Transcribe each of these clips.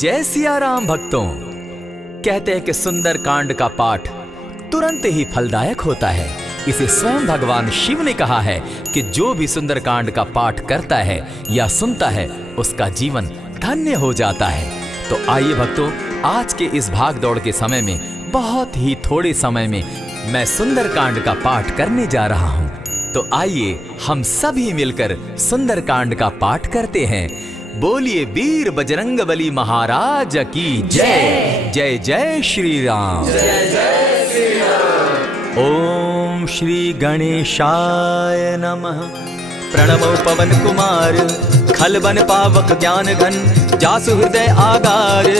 जय सिया राम भक्तों। कहते हैं कि सुंदर कांड का पाठ तुरंत ही फलदायक होता है। इसे स्वयं भगवान शिव ने कहा है कि जो भी सुंदर कांड का पाठ करता है या सुनता है उसका जीवन धन्य हो जाता है। तो आइए भक्तों, आज के इस भाग दौड़ के समय में बहुत ही थोड़े समय में मैं सुंदर कांड का पाठ करने जा रहा हूँ। तो आइए हम सभी मिलकर सुंदर कांड का पाठ करते हैं। बोलिए वीर बजरंगबली महाराज की जय। जय जय श्री राम। जय जय श्री राम। ओम श्री गणेशाय नमः। प्रणमो पवन कुमार खलबन पावक ज्ञान घन जासु हृदय आगार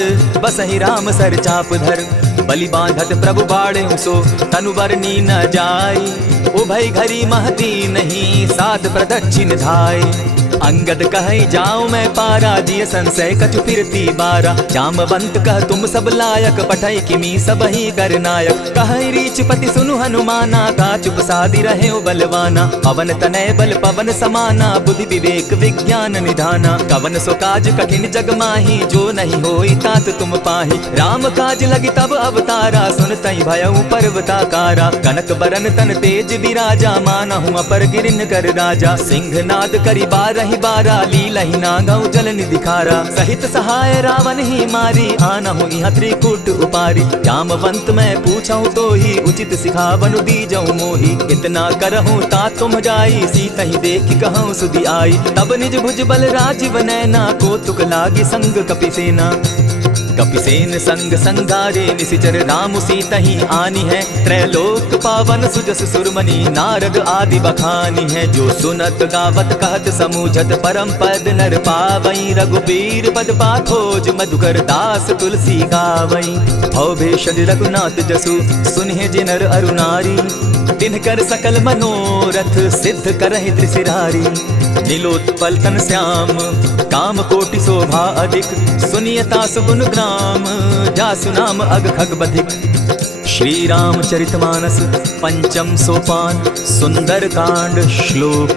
बसहि राम सर चाप धर बलि बांधत प्रभु बाढ़े सो तनु बरनी न जाई उभय घरी महती नहीं सात प्रदक्षिण धाय अंगद कहे जाऊं मैं पारा जिय संशय कछु फिरती बारा जामवंत कह तुम सब लायक पठई किमी सब ही कर नायक कहे रीच पति सुनु हनुमाना का चुप सादी रहे बलवाना पवन तनय बल पवन समाना बुद्धि विवेक विज्ञान निधाना कवन सो काज कठिन जग माही जो नहीं होई तात तुम पाही राम काज लगी तब अवतारा सुन तई भयउ पर्वताकारा कनक बरन तन तेज विराजा मानहु अपर गिरिन कर राजा सिंह नाद करी बारहि बारा लीलहि नागौ जल निधिखारा सहित सहाय रावण ही मारी आनहु इहाँ त्रिकूट उपारी जामवंत मैं पूछऊं तो ही उचित सिखावनु दीजऊं मोही इतना करहूं ता तुम जाई सीता ही देखी कहूं सुधि आई तब निज भुज बल राजीव नैना को तुक लागी संग कपिसेना कपिसेन संग संगारे निशिचर राम सीता ही आनी है त्रैलोक पावन सुजस सुरमणि नारद आदि बखानी है जो सुनत गावत कहत समूझत परम पद नर पावई रघुबीर पद पाथोज मधुकर दास तुलसी गावई भव भेषज रघुनाथ जसु सुनहि जिनर अरुनारी तिनकर सकल मनोरथ सिद्ध करहि त्रिशिरारी नीलोत्पल तन श्याम काम कोटि शोभा अधिक सुनियता सुगुण ग्राम जासु नाम अग खग बधिक। श्री रामचरितमानस पंचम सोपान सुंदर कांड श्लोक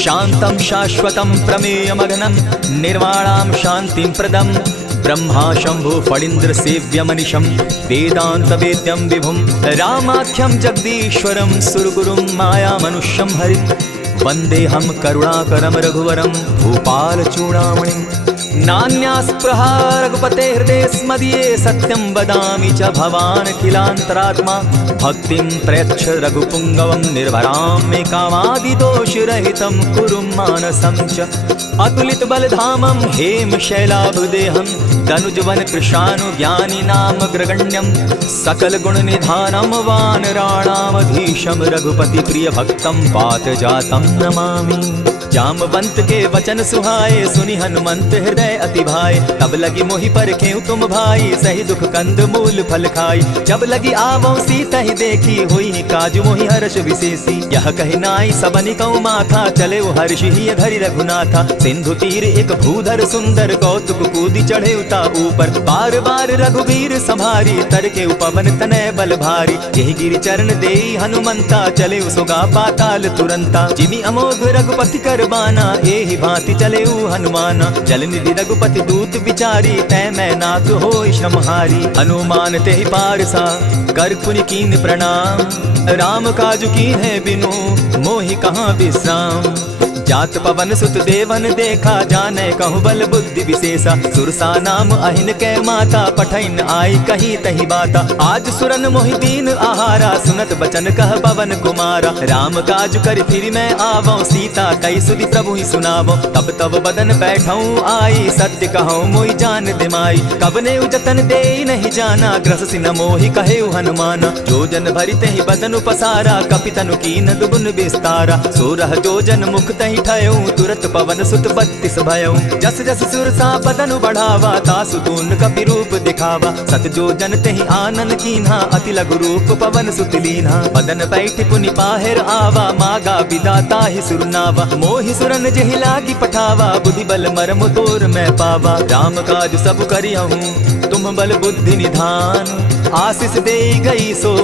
शांतम शाश्वतम प्रमेयमघनम निर्वाणाम शांतिं प्रदम ब्रह्मा शंभु फणीन्द्र सेव्यमनिशं वेदांत वेद्यं विभुं रामाख्यं जगदीश्वरं सुरगुरुं माया मनुष्यं हरिं वंदे हम करुणाकरं रघुवरं भूपाल चूड़ामणिं नान्यास्पृहा रघुपते हृदय स्मदीये सत्यं वदामि च भवान् खिलान्तरात्मा भक्तिं प्रयच्छ रघुपुङ्गवं निर्भरां मे कामादिदोषरहितं कुरु मानसं च अतुलित बलधामं हेम शैलाभदेहं तनुजवन कृशानु ज्ञानी नाम ग्रगण्यं सकल गुण निधानं वानराणामधीशं रघुपति प्रिय भक्तं पात जातं नमामि। जामवंत के वचन सुहाए सुनि हनुमंत हृदय अति भाए तब लगी मोहि परखेउ तुम भाई सही दुख कंद मूल फल खाई जब लगी आवो सीता ही देखी हुई काज मोहि हर्ष विशेषी यह कहि नाई सबनि कौ माथा चले वो हर्ष ही धरि रघुनाथा सिंधु तीर एक भूधर सुंदर कौतुक कूदी चढ़े उता ऊपर बार बार रघुवीर संभारी तर के उपवन तनय बल भारी यही गिरि चरण देई हनुमंता चले सुगा पाताल तुरंता जिमि अमोघ रघुपति कर बाना एहि भांति चले हनुमाना जल निधि रघुपति दूत विचारी तै मैं नाथ होय श्रमहारी हनुमान तेहि पारसा कर पुनि कीन प्रणाम राम काजु कीन है बिनु मोहि कहाँ विश्राम जात पवन सुत देवन देखा जाने कहु बल बुद्धि विशेषा सुरसा नाम अहिन कै माता पठैन आई कही तही बाता आज सुरन मोहि दीन आहारा सुनत बचन कह पवन कुमारा राम काज कर फिर मैं आवो सीता कई सुधि प्रभु ही सुनावो तब तब बदन बैठऊं आई सत्य कहूं मोहि जान दिमाई कब ने जतन दे नहीं जाना ग्रस सिन मोहि कहे हनुमाना जो जन भरित ही बदन पसारा कपितनु कीन दुगुन विस्तारा सोरह जो जन मुख तहि तुरत पवन सुत 32 भयऊ जस जस सुरसा बदनु बढ़ावा तासु गुण कपि रूप दिखावा सत जो जन तेहि आनन कीन्हा अति लघु रूप पवन सुत लीन्हा बदन बैठ पुनि पाहिर आवा मागा विदाता ही सुरनावा मोहि सुरन जहि लागी पठावा बुद्धि बल मरम तोर मैं पावा राम काज सब करियहूँ तुम बल बुद्धि निधान आशीष दे गई सो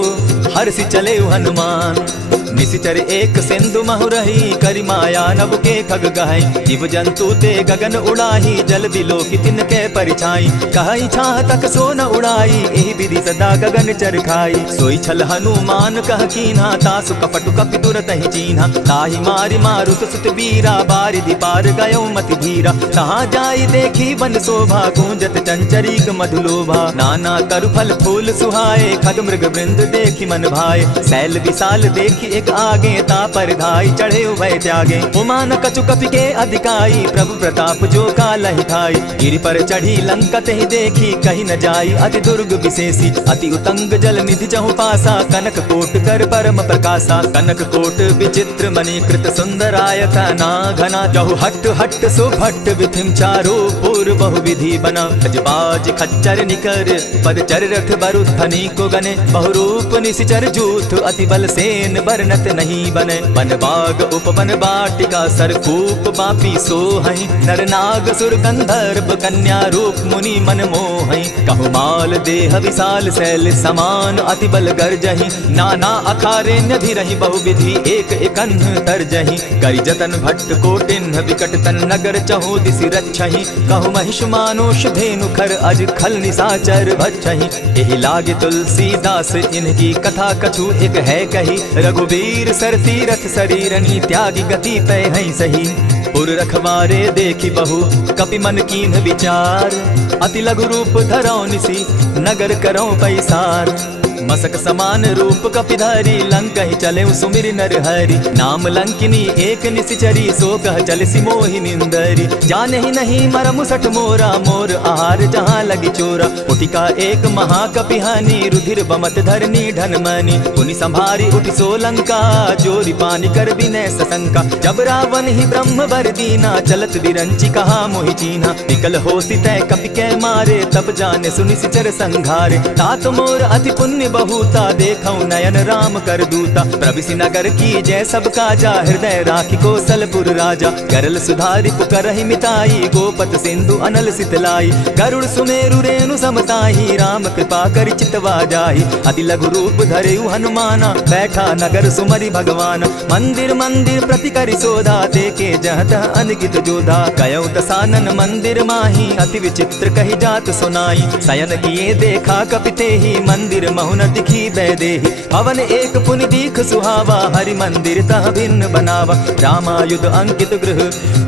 हर्षि चले हनुमान। निशिचर एक सिंधु महु रही, करि माया नभ के खग गहई। जीव जंतु ते गगन उड़ाही, जल बिलो की तिनके परिछाई। कहई छाह तक सो न उड़ाई, एहि विधि सदा गगन चर खाई। सोई छल हनुमान कह कीन्हा, तासु कपटु कपि तुरत ही चीन्हा। ताहि मारि मारुत सुत वीरा, बारिधि पार गयो मति धीरा। तहाँ जाई देखी वन शोभा, गूंजत चंचरीक मधुलोभा। नाना तरु फल फूल सुहाए, खग मृग वृंद देखी मन भाए। शैल विशाल देखी एक आगे, ता पर धाई चढ़े उभय त्यागे। उमान कछु कपि के अधिकाई, प्रभु प्रताप जो कालहि खाई। गिरि पर चढ़ी लंका ही देखी, कहीं न जाई अति दुर्ग विशेषी। अति उतंग जल निधि जहु पासा, कनक कोट कर परम प्रकाशा। कनक कोट विचित्र मणि कृत सुंदरायता ना घना। जहु हट हट सो भट्ट विधिम चारो पूर्व बहु विधि बना। गजबाज खच्चर निकर पद चर रथ बरुद्धनि को गने। बहुरूप निशिचर जूथ अति बल सेन बरनत नहीं बने। वन बाग उपवन बाटिका सरकूप बापी सोहई। नर नाग सुर गंधर्व कन्या रूप मुनि मन मोहई। कहु माल देह विशाल शैल समान, अति बल गर्जहि। नाना अखारेण्य धीरहि बहुविधि, एक एकन्ह तरजहि। करि जतन भट्ट कोटिन्ह विकट तन नगर चहु दिसि रक्षहि। कहु महिष मानुष धेनु खर अज खल निशाचर भक्षहि। एहि लागे तुलसीदास इनकी कथा कछु एक है कही। रघुवीर सर तीरथ शरीरनि, त्यागी गति पै हैं सही। पुर रखवारे देखी बहु कपि मन कीन्ह विचार। अति लघु रूप धरौ निसि, नगर करौ पैसार। मसक समान रूप कपिधारी, लंकहि चले सुमिर नर हरि। नाम लंकिनी एक निशिचरी, सो कह चल सि मोहि निंदरी। जानहि नहीं मरमु सठ मोरा, मोर आहार जहाँ लगी चोरा। उठिका एक महाकपिहानी, रुधिर बमत धरनी ढनमनि। पुनि संभारी उठि सो लंका, जोरी पानी कर विनय सशंका। जब रावण ही ब्रह्म बर दीना, चलत बिरंची कहा मोहि चीन्हा। निकल होसि तै कपि कै मारे, तब जाने सुनि निशिचर संघारे। तात मोर अति पुण्य बहुता, देखौ नयन राम कर दूता। प्रविशि नगर की जय सब काजा, हृदय राखी कौशलपुर राजा। करल सुधारि पुकरहि मिताई, गोपत सिंधु अनल सितलाई। गरुड़ सुमेरु रेणु समताही, राम कृपा करि चितवा जाहि। अति लघु रूप धरेउ हनुमाना, बैठा नगर सुमरि भगवान। मंदिर मंदिर प्रति करि शोधा, देखे जहत अनगित जोधा। कयौ दसानन मंदिर माही, अति विचित्र कहि जात सुनाई। शयन किए देखा कपितेहि, मंदिर महुन दिखी बैदेहि। भवन एक पुनि दीख सुहावा, हरि मंदिर तह भिन्न बनावा। रामायुध अंकित गृह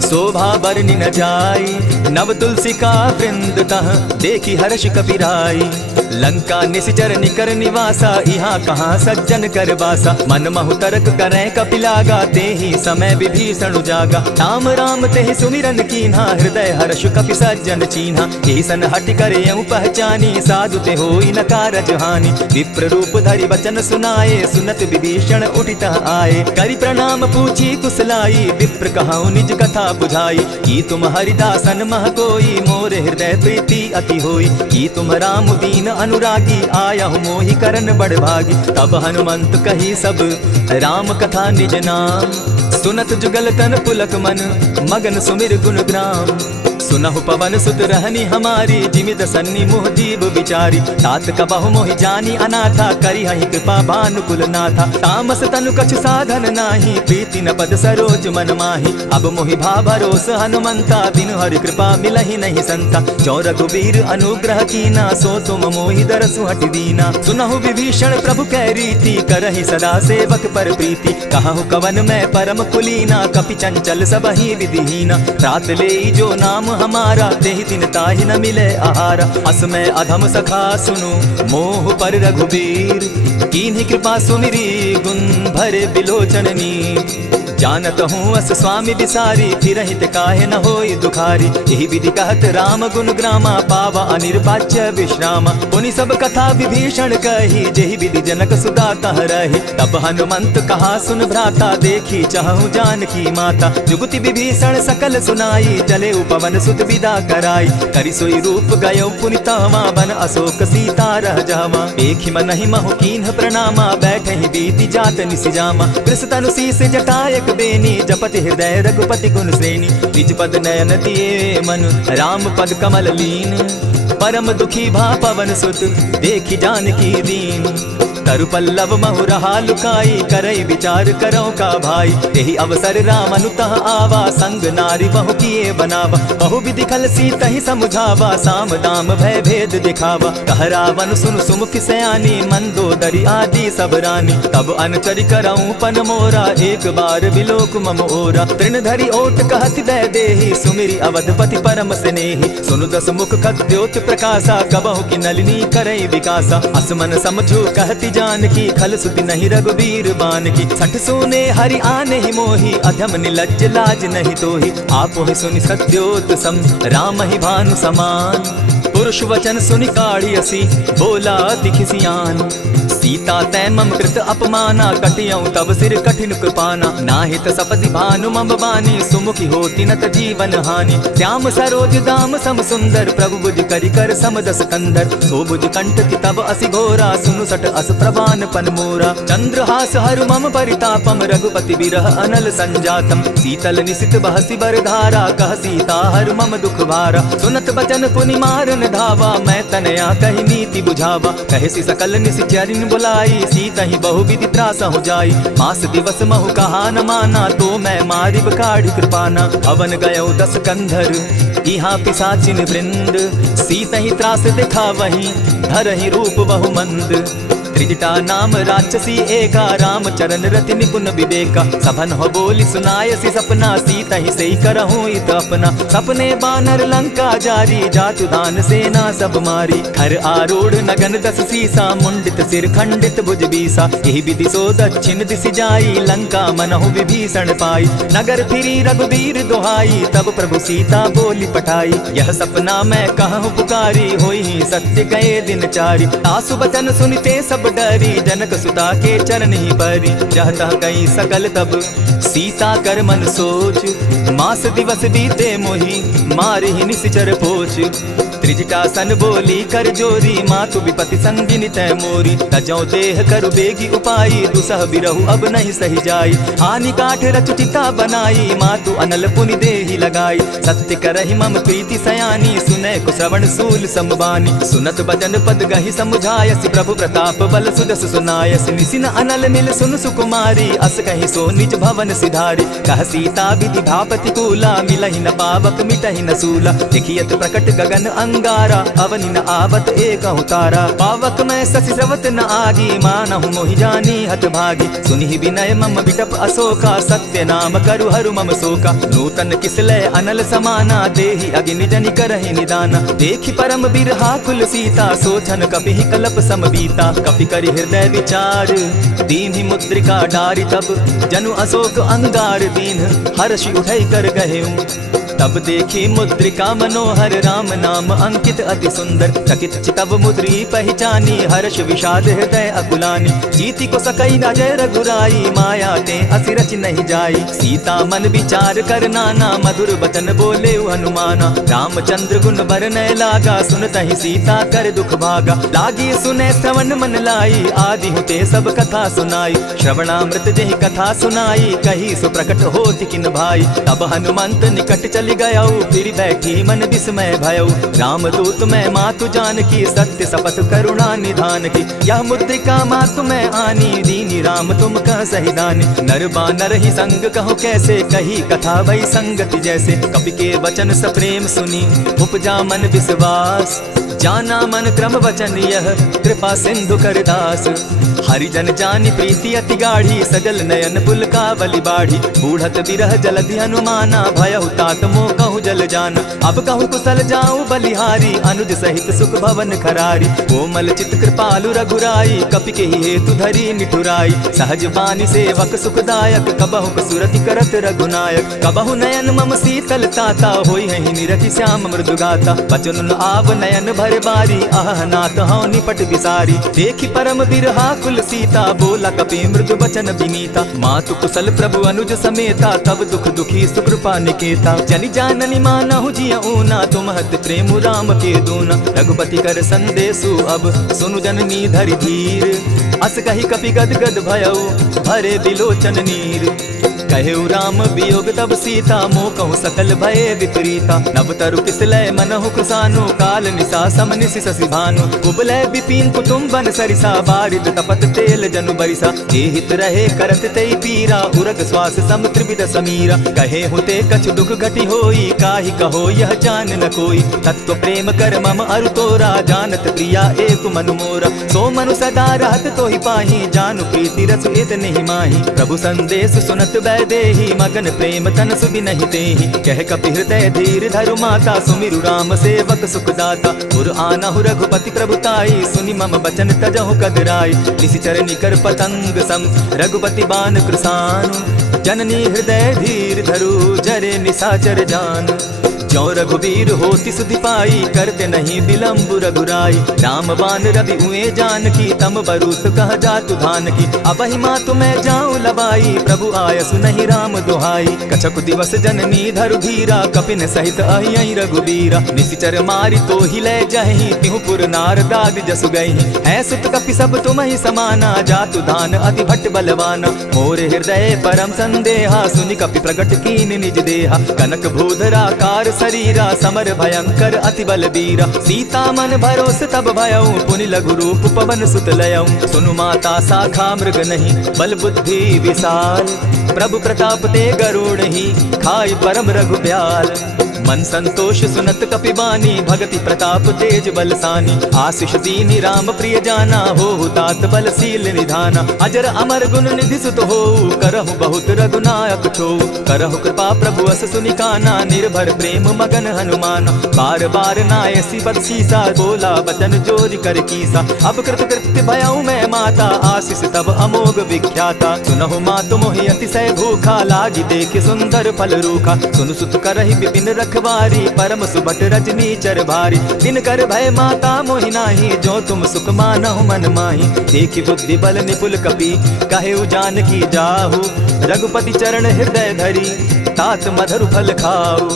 शोभा बरनि न जाई। नव तुलसी का वृंद तह देखी हर्ष कपिराई। लंका निशिचर निकर निवासा, यहाँ कहाँ सज्जन कर बासा। मन महु तरक करें कपिलागा, तेहि समय विभीषण जागा। राम राम तेहि सुमिरन कीन्हा, हृदय हर्ष कपि सज्जन चीन्हा। ईसन हटि करे यूं पहचानी, साधु ते होई न कारज हानि। विप्र रूप धरि वचन सुनाए, सुनत विभीषण उठित आए। करि प्रणाम पूछी कुशलाई, विप्र कहौ निज कथा बुझाई। की तुम हरिदासन मह कोई, मोर हृदय प्रीति अति होई। की तुम राम दीन अनुरागी, आयहु मोहि करन बड़ भागी। तब हनुमंत कही सब राम कथा निज नाम। सुनत जुगल तन पुलक मन, मगन सुमिर गुण ग्राम। सुनहु पवन सुत रहनी हमारी, जिमित सन्नी मुह जीव विचारी। तात कबहु मोहि जानी अनाथा, करी हहि कृपा भानुकुल नाथा। तामस तनु कछु साधन नाही, प्रीति न पद सरोज मन माही। अब मोहि भा भरोस हनुमंता, बिनु हरि कृपा मिलहि नहीं संता। जो रघुवीर अनुग्रह कीना, सो तुम मोहि दरसु हटि दीना। सुनहु विभीषण प्रभु कै रीति, करहि सदा सेवक पर प्रीति। कहु कवन मैं परम कुलीना, कपि चंचल सबहि विधिहीना। रात लेई जो नाम हमारा, तेहि दिन ताहि न मिले आहारा। अस मैं अधम सखा सुनु, मोह पर रघुवीर। कीन्ही कृपा सुमिरी, गुण भरे बिलोचन नीर। जानत हूँ अस स्वामी बिसारी, फिरहित काहे न होई दुखारी। यही विधि कहत राम गुण ग्रामा, पावा अनिर्वाच्य विश्रामा। पुनि सब कथा विभीषण कही, जेहि विधि जनक सुता कह रही। तब हनुमंत कहा सुन भ्राता, देखी चाहूं जानकी माता। जुगति विभीषण सकल सुनाई, चले उपवन सुत विदा कराई। करि सोई रूप गयो पुनि तावा, बन अशोक सीता रह जावा। देखि मनहि महु कीन्ह प्रणामा, बैठे ही बीति जात निसिजामा। कृष तनु शीस जटायक बेनी, जपति हृदय रघुपति गुण श्रेणी। निज पद नयन दिए मन, राम पद कमल लीन। परम दुखी भा पवन सुत, देखी जानकी दीन। तरु पल्लव महु रहा लुकाई, करई विचार करो का भाई। यही अवसर राम अनुतः आवा, संग नारी बहु किए बनावा। बहु विधि खल सीता ही समझावा, साम दाम भय भेद दिखावा। कह रावण सुन सुमुख सयानी, मंदोदरी आदि सब रानी। तब अनचरि करऊं पन मोरा, एक बार बिलोक मम ओरा। तृण धरि ओट कहत दय देहि, सुमिरि अवधपति परम स्नेहि। सुनु दस मुख खद्योत प्रकाशा, कबहु की नलिनी करई विकासा। असमन समझो कहति जानकी, खल सुति नहीं रघुबीर बान की। सठ सोने हरि आने ही मोहि, अधम निलज्ज लाज नहीं तोहि। आपो ही सुनि सत्योत सम, राम ही भानु समान। पुरुष वचन सुनि काढ़ियसी, बोला अति खिसियान। सीता तै मम कृत अपमाना, कटियऊं तब सिर कठिन कृपाना। नाहित सपति भानु मम बानी, सुमुखी होती नत जीवन हानि। श्याम सरोज दाम सम सुंदर, प्रभु बुझ करि कर समदस कंधर। सो बुझ कंठ की तब असि घोरा, सुनु सट अस प्रवान पन मोरा। चंद्रहास हरु मम परितापम, रघुपति बिरह अनल संजातम। शीतल निशित बहसी बरधारा, कह सीता हरु मम दुख भारा। सुनत बचन पुनि मारन धावा, मैं तनया कहि नीति बुझावा। कहसी सकल निशिचरिन बुलाई, सीता ही बहु विधि त्रास हो जाई। मास दिवस महु कहा न माना, तो मैं मारिब काढ़ कृपाना। अवन गयो 10 कंधर, इहाँ पिशाचिन वृंद। सीता ही त्रास दिखा वही, धरहि रूप बहु मंद। त्रिजटा नाम राक्षसी एका, राम चरण रति निपुण विवेका। सभन हो बोली सुनायसी सपना, सीता ही सही करहूँ इत अपना। सपने बानर लंका जारी, जातु दान सेना सब मारी। खर आरूढ़ नगन 10 सीसा, मुंडित सिर खंडित भुज बीसा। यही विधि सो दक्षिण दिशि जाई, लंका मनहु विभीषण पाई। नगर फिरी रघुबीर दोहाई, तब प्रभु सीता बोली पठाई। यह सपना मैं कहूँ पुकारी, होई ही सत्य गए दिन चारी। आसु बचन सुनिते सब डरी, जनक सुता के चरण ही परी। जहता कई सकल तब सीता कर मन सोच, मास दिवस बीते मोहि, मारे ही निशिचर पोच। त्रिजटा सन बोली कर जोरी, मातु विपति संगिनी तै मोरी। तजौ देह करु बेगी उपाई, दुसह बिरहु अब नहीं सही जाई। आनि काठ रचु चिता बनाई, मातु अनल पुनि देहि लगाई। सत्य करहि मम प्रीति सयानी, सुनै कुश्रवण सूल समबानी। सुनत बचन पद गहि समुझायसि, प्रभु प्रताप बल सुदस सुनायसि। निसिन अनल मिल सुन सुकुमारी, अस कहि सो निज भवन सिधारी। कह सीता विधि भापति कूला, मिलहि न पावक मिटहि न सूला। देखियत प्रकट गगन अंगारा, अवनि न आवत एकहु तारा। पावक मैं शशि स्रवत न आगी, मानहु मोहि जानी हत भागी। सुनि विनय मम बिटप अशोका, सत्य नाम करु हरु मम शोका। नूतन किसलय अनल समाना, देहि अग्नि जनि करहि निदाना। देखि परम बिरहा कुल सीता, सोचन कपिहि कलप सम बीता। कपि करि हृदय विचार, दीन्हि मुद्रिका डारि। तब जनु अशोक अंगार दीन, हर्षि उठै कर गहेऊ। तब देखी मुद्रिका मनोहर, राम नाम अंकित अति सुंदर। चकित चितव मुद्री पहचानी, हर्ष विषाद हृदय अकुलानी। जीति को सकई अजय रघुराई, माया ते असि रचि नहीं जाई। सीता मन विचार कर नाना, मधुर बचन बोले हनुमाना। रामचंद्र गुण बरनय लागा, सुनतहि सीता कर दुख भागा। लागी सुने श्रवण मन लाई, आदि हुते सब कथा सुनाई। श्रवणामृत जेहि कथा सुनाई, कही सो प्रकट होति किन भाई। तब हनुमंत निकट चली गयौ, फिर बैठी मन विस्मय भयौ। रामदूत मैं मातु जानकी, सत्य शपथ करुणा निधान की। यह मुद्रिका मातु मैं आनी, दीनी राम तुम कह सही दानी। नर बानर ही संग कहो कैसे, कही कथा वही संगति जैसे। कपि के वचन सप्रेम सुनी, उपजा मन विश्वास। जाना मन क्रम वचन यह, कृपा सिंधु कर दास। हरिजन जानी प्रीति अति गाढ़ी, सजल नयन पुलकावली बाढ़ी। बूढ़त विरह जलधि हनुमाना, भयहु तात मोह कहूँ जल जाना। अब कहूँ कुशल जाऊँ बलिहारी, अनुज सहित सुख भवन खरारी। कोमल चित कृपालु रघुराई, कपि के ही हेतु धरी निठुराई। सहज बानी सेवक सुखदायक, कबहु कसुरति करत रघुनायक। कबहु नयन मम शीतल ताता, होई हहि निरखि श्याम मृदुगाता। बचन आव नयन भर बारी, आह नाथ हौ निपट विसारी। देखि परम बिरहा कुल सीता, बोला कपि मृदु बचन विनीता। मातु कुशल प्रभु अनुज समेता, तब दुख दुखी सुकृपा निकेता। जनि जाननि मानहु जिय ऊना, तुम हत प्रेम राम के दूना। रघुपति कर संदेशु अब, सुनु जननी धरि धीर। अस कहि कपि गद गद भयउ, भरे बिलोचन नीर। कहेउ राम वियोग तब सीता मोह कहूँ सकल भये विपरीता। नव तरु किसलय मनहु कृसानु काल निशा सम निशि शशि भानु। कुबलय विपिन कुटुम्बन सरिसा बारिद तपत तेल जनु बरिसा। जे हित रहे करत तेई पीरा उरग श्वास सम त्रिविध समीरा। कहे हुते कछु दुख घटी होई काहि कहो यह जान न कोई। तत्व प्रेम कर मम अरु तोरा जानत प्रिया एक मनु मोरा। सो मनु सदा रहत तो ही पाही जानु प्रीति रस इत नहीं माही। प्रभु संदेश सुनत बैदेही मगन प्रेम तन सुबि नहीं तेहि। कह कपि हृदय धीर धरु माता सुमिरु राम सेवक सुखदाता। पुर आनहु रघुपति प्रभुताई सुनि मम बचन तजहु कदराई। निशिचर निकर पतंग सम रघुपति बान कृसानु। जननी हृदय धीर धरु जरे निशाचर जान। जो रघुवीर होति सुधि पाई करते नहीं विलम्ब रघुराई। राम बान रवि उए जान की तम बरूत कह जातु धान की। अब ही माँ तुम्हें जाऊं लबाई प्रभु आयसु नहीं राम दुहाई। कछक दिवस जननी धरु धीरा कपिन सहित अहि रघुवीरा। निशिचर मारी तो ही ले जहि तिहुपुर नार दाग जसु गई। है सुत कपि सब तुम ही समाना जातु धान अति भट्ट बलवाना। मोर हृदय परम संदेहा सुनि कपि प्रगट कीन निज देहा। कनक भूधरा कार शरीरा समर भयंकर अति बलबीरा। सीता मन भरोस तब भयऊ पुनि लघु रूप पवन सुत लयऊ। सुनु माता शाखा मृग नहीं बल बुद्धि विशाल। प्रभु प्रताप ते गरुड़ ही खाई परम रघुब्याल। मन संतोष सुनत कपिबानी भगति प्रताप तेज बलसानी। आशीष दीनी राम प्रिय जाना हो तात बलशील निधाना। अजर अमर गुण निधि सुत हो करहु बहुत रघुनायक छो। करहु कृपा प्रभु अस सुनि काना निर्भर प्रेम मगन हनुमान। बार बार नायसी बदसीसा बोला बचन जोरि कर कीसा। अब कृत कृत्य भयऊ मैं माता आशीष तब अमोघ विख्याता। सुनहु मातु मोहि अतिशय भूखा लागी देख सुंदर फल रूखा। सुनु सुत करहि विपिन रखवारी परम सुबट रजनी चर भारी। दिन कर भय माता मोहि नाही जो तुम सुख मानहु मन माही। देखि बुद्धि बल निपुल कपि कहेउ जानकी जाहु। रघुपति चरण हृदय धरी तात मधुर फल खाऊ।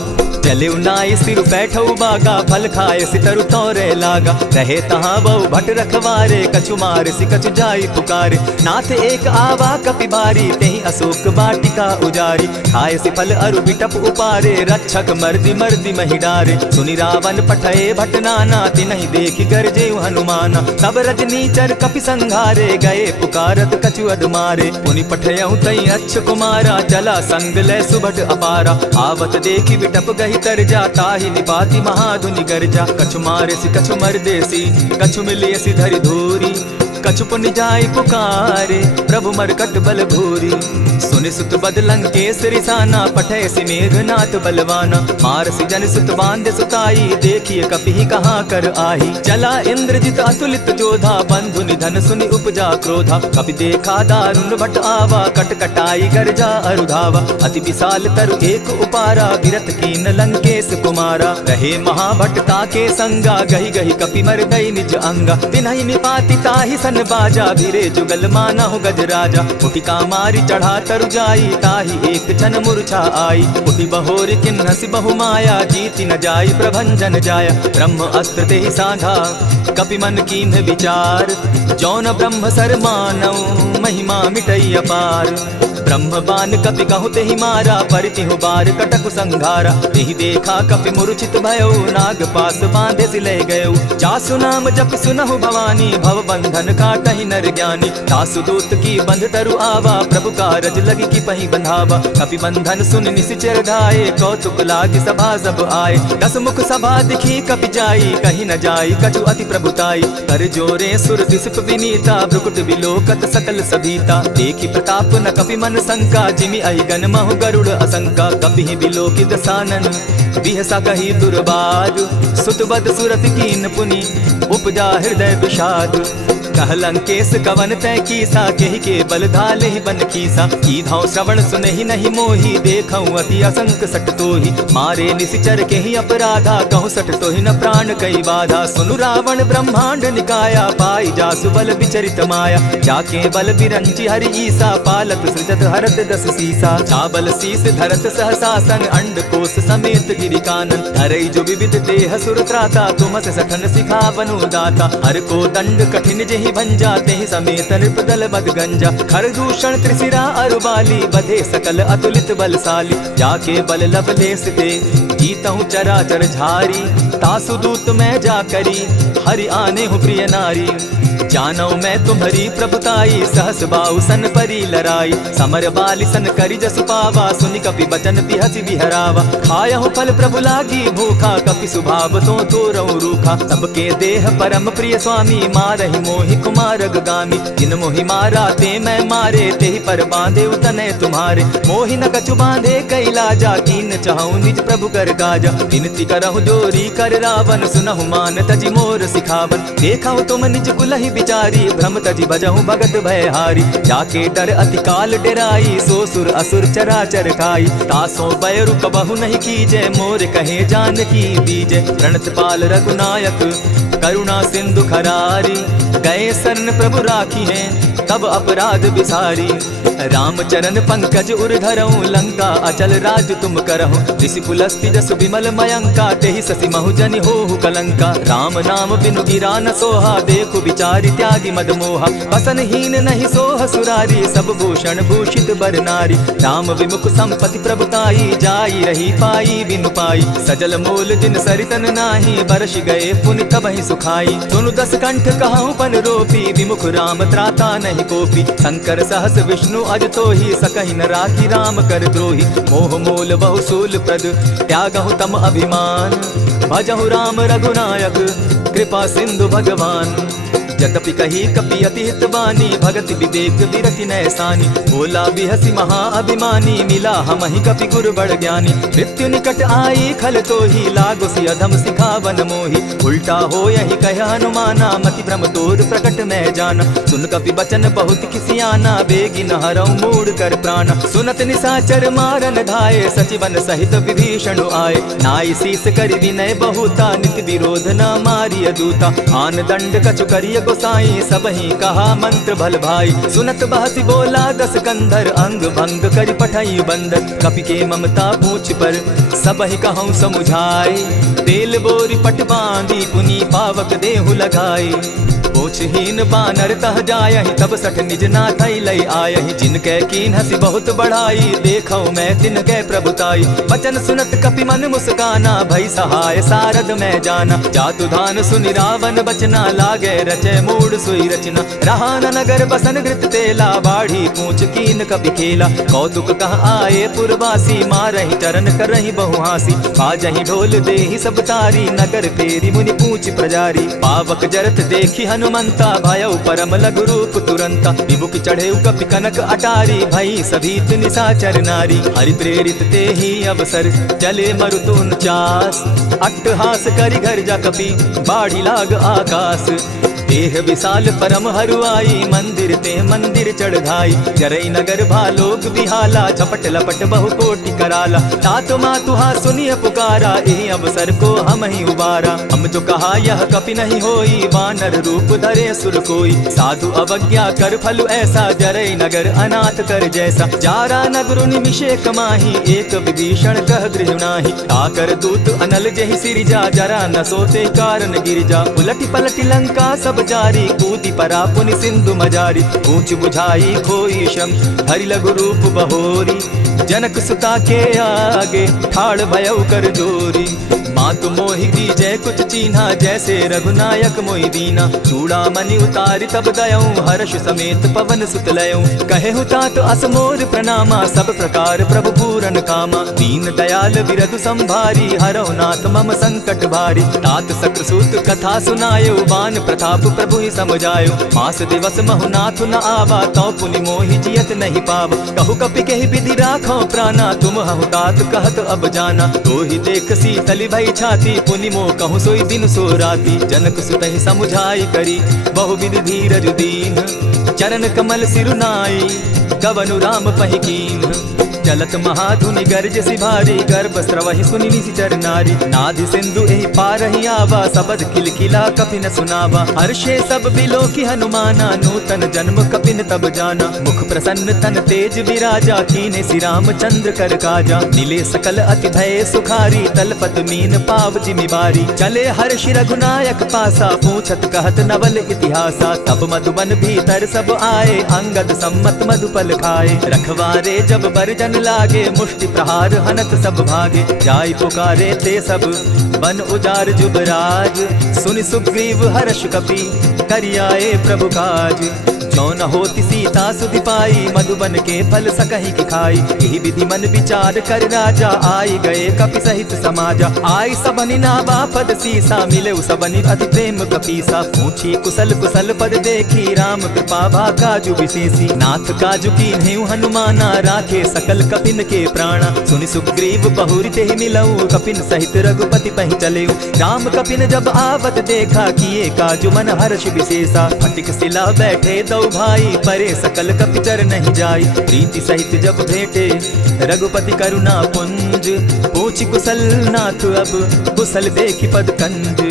चले नाय सिर बैठऊ बागा फल खाए सितरु तोरे लागा। रहे तहाँ बहु भट रखवारे कछु मार सि कछु जाई पुकारे। नाथ एक आवा कपि बारी तेहि अशोक वाटिका उजारी। खाए सि फल अरु बिटप उपारे रक्षक मर्दि मर्दि महि डारे। सुनि रावण पठये भट नाना तिनहि देखि गरजे हनुमाना। तब रजनीचर कपि संघारे गए पुकारत कछु अधमारे। पुनि पठयऊ तई अच्छ कुमारा चला संग ले सुभट अपारा। आवत देखि बिटप गहि तर जाता ही निपाति महाधुनि गर्जा। कछु मारेसी कछु मरदेसी कछु मिलियसी धरि धूरी। कछु पुनि जाई पुकारे प्रभु मरकट बल भूरी। सुनि सुत बद लंकेश रिसाना पठे सि मेघनाथ बलवाना। मारसी जन सुत बांधे सुताई देखिए कपि कहाँ कर आही। चला इंद्रजित अतुलित जोधा बंधु निधन सुनि उपजा क्रोधा। कपि देखा दारुण भट आवा कट कटाई गर्जा अरुधावा। अति विशाल तरु एक उपारा विरत कीन लंकेश कुमारा। रहे महाभट्टा के संगा गही गही कपि मरदई निज अंगा। तिन्हि निपाति ताहि सन बाजा भिरे जुगल मानहु गजराजा। उटिका मारी चढ़ा तरु जाई ताहि एक क्षण मूर्छा आई। उठि बहोर किन्नसि बहु माया जीति न जाई प्रभंजन जाया। ब्रह्म अस्त्र तेहि साधा कपि मन कीन्ह विचार। जौन ब्रह्म सर मानऊ महिमा मिटई अपार। ब्रह्म बान कपि कहु तेहि मारा परितिहु बार कटकु संघारा। तेहि देखा कपि मूर्छित भयऊ नाग पास बांधे सि ले गयऊ। जासु नाम जप सुनहु भवानी भव बंधन काटहि नर ज्ञानी। दासु दूत की बंध तरु आवा प्रभु कारज लगी की पहि बंधावा। कपि बंधन सुन निशिचर धाये कौतुक लागी सभा सब आए। दस मुख सभा दिखी कपि जाई कहीं न जाई कछु अति प्रभुताई। कर जोरे सुर दिसप विनीता ब्रुकुट बिलोकत सकल सभीता। देखी प्रताप न कपि मन संका जिमि अहिगन महु गरुड़ असंका। कपि बिलोकि दसानन बिहसा कही दुर्बाद। सुतबद सुरत कीन पुनि उपजा हृदय विषाद। कह लंकेश कवन तय कीसा केहि के बल धाले ही बन कीसा। की धाव श्रवण सुनहि नहीं मोही देखऊं अति असंक सट तोहि। मारे निशिचर केहि अपराधा कहूँ सट तोहि न प्राण कई बाधा। सुनु रावण ब्रह्मांड निकाया पाई जासु बल विचरित माया। जाके बल बिरंचि हरि ईसा पालत सृजत हरत दस सीसा। चाबल शीस धरत सहसा संग अंड कोश समेत गिरि कानन धरई जो विविध देह सुर त्राता तुम से सठन सिखावनु दाता हर को दंड कठिन जेहि भंजा तेहि समेत नृपदल बद गंजा खर दूषण त्रिशिरा अरुबाली बधे सकल अतुलित बलशाली जाके बल लब लेस दे जीतहु चराचर झारी तासु दूत मैं जा करी हरि आने हूँ प्रिय नारी जानौ मैं तुम्हारी प्रभुताई सहस बाहु सन परी लराई समर बाली सन करी जसु पावा सुनि कपि बचन बिहसी बिहरावा खायहु फल प्रभु लागी भूखा कपि सुभाव तो तोरऊ रूखा सबके देह परम प्रिय स्वामी मारहि मोहि कुमार गामी जिन मोहि मारा ते मैं मारे तेहि पर बांधे उतने तुम्हारे मोहि न कछु बांधे कैलाजा कीन चाहूं निज प्रभु कर गाजा विनती करहु जोरी कर रावण सुनहु मान तजि मोर सिखावन देखहु तुम निज कुलहि बिचारी भ्रम तजि भजहु भगत भयहारी जाके डर अति काल डेराई सो सुर असुर चराचर खाई तासो बैरु कबहु नहीं कीजे मोर कहे जानकी बीजे प्रणत पाल रघुनायक करुणा सिंधु खरारी गए शरण प्रभु राखी है तब अपराध बिसारी रामचरण पंकज उर्धरऊं लंका अचल राज तुम करहु ऋषि पुलस्ति जस विमल मयंका तेहि ससि महु जनि होहु कलंका राम नाम बिनु गिरा न सोहा देखु विचारि त्यागी मद मोहा बसन हीन नहीं सोह सुरारी सब भूषण भूषित बर नारी राम विमुख संपति प्रभुताई जाई रही पाई बिनु पाई सजल मोल जिन सरितन नाही बरस गए पुनि तबहि सुखाई सुनु दस कंठ कहूँ पन रोपी विमुख राम त्राता नहीं कोपी शंकर सहस विष्णु अज तो ही सकहि न राखी राम कर द्रोही मोह मोल बहु सूल प्रद त्यागहु तम अभिमान भजहु राम रघुनायक कृपा सिंधु भगवान जतपि कही कपि अति हितवानी भगति विवेक विरति नैसानी बोला बिहसी महा अभिमानी मिला हमहि कपि गुरु बड़ ज्ञानी मृत्यु निकट आई खल तो ही लागो सि अधम सिखावन मोही उल्टा हो यही कह हनुमाना मति भ्रम तोर प्रकट मैं जाना सुन कपि बचन बहुत किसियाना बेगी न हरऊ मूड कर प्राण सुनत निसाचर मारन धाये सचिवन सहित विभीषण आए नाई शीस करि विनय बहुता नित विरोध न मारिय दूता आन दंड कछु करिय गोसाई सबही कहा मंत्र भल भाई सुनत बहसी बोला दस कंधर अंग भंग करि पठई बंदर कपि के ममता पूछ पर सबही कहूँ समुझाए तेल बोरी पट बांधी पुनी पावक देहु लगाई पोछहीन बानर तह जायहि तब सठ निज नाथई लई आयहि जिनके कीन हसी बहुत बढ़ाई देखौ मैं तिनके प्रभुताई बचन सुनत कपि मन मुस्काना भई सहाय सारद मैं जाना जातु धान सुनि रावण बचना लागे रचे मूड सोई रचना रहा न नगर बसन घृत तेला बाढ़ी पूछ कीन कपि खेला कौतुक कह आए पुरवासी मारहि चरण करहि बहु हासी बाजहि ढोल देहि सब तारी नगर फेरी मुनि पूछ प्रजारी पावक जरत देखी हनुमंता भयउ परम लघु रूप तुरंता विमुख चढ़े कपि कनक अटारी भई सभीत निशाचर नारी हरि प्रेरित ते ही अवसर चले मरुतु 49 अट्टहास करि घर जा कपि बाढ़ी लाग आकाश देह विशाल परम हरुआई मंदिर ते मंदिर चढ़ाई जरई नगर भालोक बिहाला झपट लपट बहु कोटि कराला तात मातुहा सुनिय पुकारा यही अवसर को हम ही उबारा हम जो कहा यह कपि नहीं होई वानर रूप धरे सुर कोई साधु अवज्ञा कर फल ऐसा जरई नगर अनाथ कर जैसा जारा नगर निमिषे कमाही एक विभीषण कह गृह नाही आकर दूत अनल जहि सिरिजा जरा न सोते कारण गिरिजा उलटी पलटी लंका सब जारी कूदी परा पुनि सिंधु मजारी ऊंच बुझाई खोई शम हरि लघु रूप बहोरी जनक सुता के आगे ठाड़ भयउ कर जोरी मातु मोहि दीजय कुछ चीन्हा जैसे रघुनायक मोहि दीना चूड़ा मनि उतारि तब दयऊं हर्ष समेत पवन सुत लयऊं कहे तात असमोर प्रणामा सब प्रकार प्रभु पूरन कामा दीन दयाल बिरधु संभारी हरौ नाथ मम संकट भारी तात सक्रसूत कथा सुनायो बान प्रताप प्रभु ही समझायो मास दिवस महु नाथ न आवा तौ पुनि मोहि जियत नहीं पाव कहु कपि कहि विधि राखो प्राणा तुम हहु तात कहत अब जाना तो ही देख शीतली भई छाती पुनि मो कहूँ सोई दिन सो राती जनक सुतहि समुझाई करी बहु विधि धीरज दीन चरण कमल सिरुनाई कवनु राम पहिकीन चलत महाधुनि गर्ज सि भारी, गर्भ स्रवहि सुनि निशिचर नारी। नाधि सिंधु एहि पारहि आवा, सबद किलकिला कपिन सुनावा। हर्षे सब बिलोकी हनुमाना, नूतन जन्म कपिन तब जाना। मुख प्रसन्न तन तेज विराजा, कीने सि रामचंद्र कर काजा। मिले सकल अति भय सुखारी, तलपत मीन पाव जिमि बारी। चले हर्षि रघुनायक पासा, पूछत कहत नवल इतिहासा। तब मधुबन भीतर सब आए, अंगद सम्मत मधुपल खाए। रखवारे जब बरजन लागे, मुष्टि प्रहार हनत सब भागे। जाय पुकारे ते सब बन उजार जुबराज, सुनि सुग्रीव हर्ष कपि करियाए प्रभु काज। जो न होती सीता सुधि पाई, मधुबन के फल सकहि की खाई। यही विधि मन विचार कर राजा, आई गए कपि सहित समाजा। आई सबनि नावा पद सीसा, मिले सबनि अति प्रेम कपीसा। पूछी कुशल कुशल पद देखी, राम कृपा भा काजु विशेषी। नाथ काजु कीन्हेउ हनुमाना, राखे सकल कपिन के प्राणा। सुनि सुग्रीव बहुरि तेहि मिलऊ, कपिन सहित रघुपति पहि चलेऊ। राम कपिन जब आवत देखा, किए काजु मन हर्ष विशेषा। फटिक सिला बैठे दो भाई, परे सकल कपिचर नहीं जाई। प्रीति सहित जब भेटे रघुपति करुणा पुंज, पूछि कुशल नाथ अब कुशल देखि पद कंज।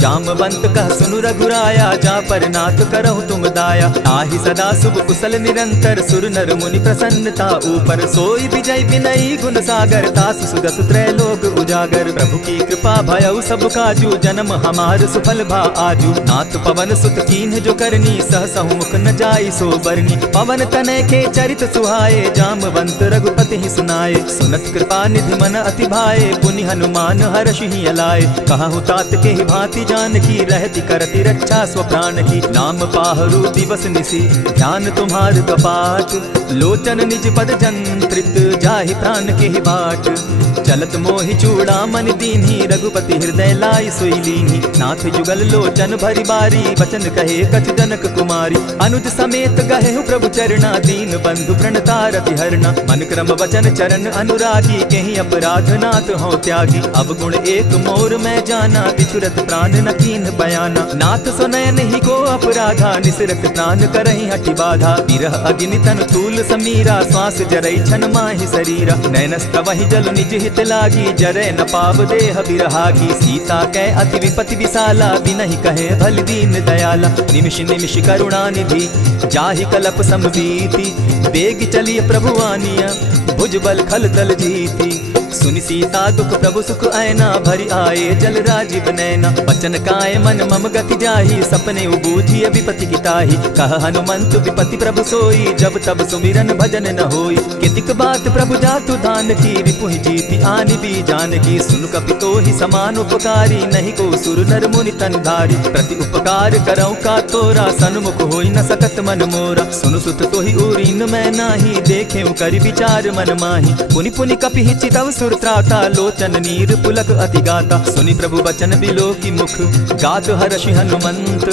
जामवंत कह सुनु रघुराया, जा पर नाथ करहु तुम दाया। आहि सदा शुभ कुशल निरंतर, सुर नर मुनि प्रसन्नता ऊपर। सोई विजय विनयी गुण सागर, तासु सुदस त्रैलोक उजागर। प्रभु की कृपा भयउ सब काजू, जन्म हमार सुफल भा आजू। नाथ पवन सुत कीन्ह जो करनी, सहसहु मुख न जाई सो बरनी। पवन तनय के चरित सुहाए, जामवंत रघुपति ही सुनाए। सुनत कृपा निधि मन अति भाए, पुनि हनुमान हर्षि ही अलाए। कहु तात के ही भांति जानकी, रहती करती रक्षा स्वप्राण की। नाम पाहरु दिवस निसी, ध्यान तुम्हार कपाट। लोचन निज पद जंत्रित, जाहि प्राण के ही बाट। चलत मोहि चूड़ामणि दीन्ही, रघुपति हृदय लाई सोई लीन्ही। नाथ जुगल लोचन भरि बारी, वचन कहे कछ जनक कुमारी। अनुज समेत गहेहु प्रभु चरणा, दीन बंधु प्रणतारति हरना। मन क्रम वचन चरण अनुरागी, केहि अपराध नाथ हो त्यागी। अब गुण एक मोर मैं जाना, बिछुरत प्राण न कीन्ह बयाना। नाथ सुनयन ही को अपराधा, निसरत प्राण करहि हठि बाधा। विरह अग्नि तन तूल समीरा, श्वास जरई छन माहि शरीरा। नयनस्तवहि जल निज हित लागी, जरै न पाव देह बिरहागी। सीता कै अति विपति विशाला, बिनहि कहे भल दीन दयाला। निमिष निमिष करुणा निधि, जाहि कलप समबीति। बेग चलिय प्रभु आनिया, भुजबल खल तल जीती। सुनि सीता दुख प्रभु सुख ऐना, भरि आए जल राजीव नैना। बचन काय मन मम गति जाहि, सपने बूझिय विपति किताहि। कह हनुमंत विपति प्रभु सोई, जब तब सुमिरन भजन न होई। कितिक बात प्रभु जातु दान की, रिपुहि जीति आनि भी जानकी। सुनु कपि तोहि समान उपकारी, नहीं को सुर नर मुनि तन धारी। प्रति उपकार करौ का तोरा, सन्मुख होई न सकत मन मोरा। सुनु सुत तोहि उरीन मैं नाही, देखेउ करि विचार मन माही। पुनि पुनि कपि चितव सुर त्राता, लोचन नीर पुलक अति गाता। सुनि प्रभु बचन बिलो की मुख, गात हर्षि हनुमंत।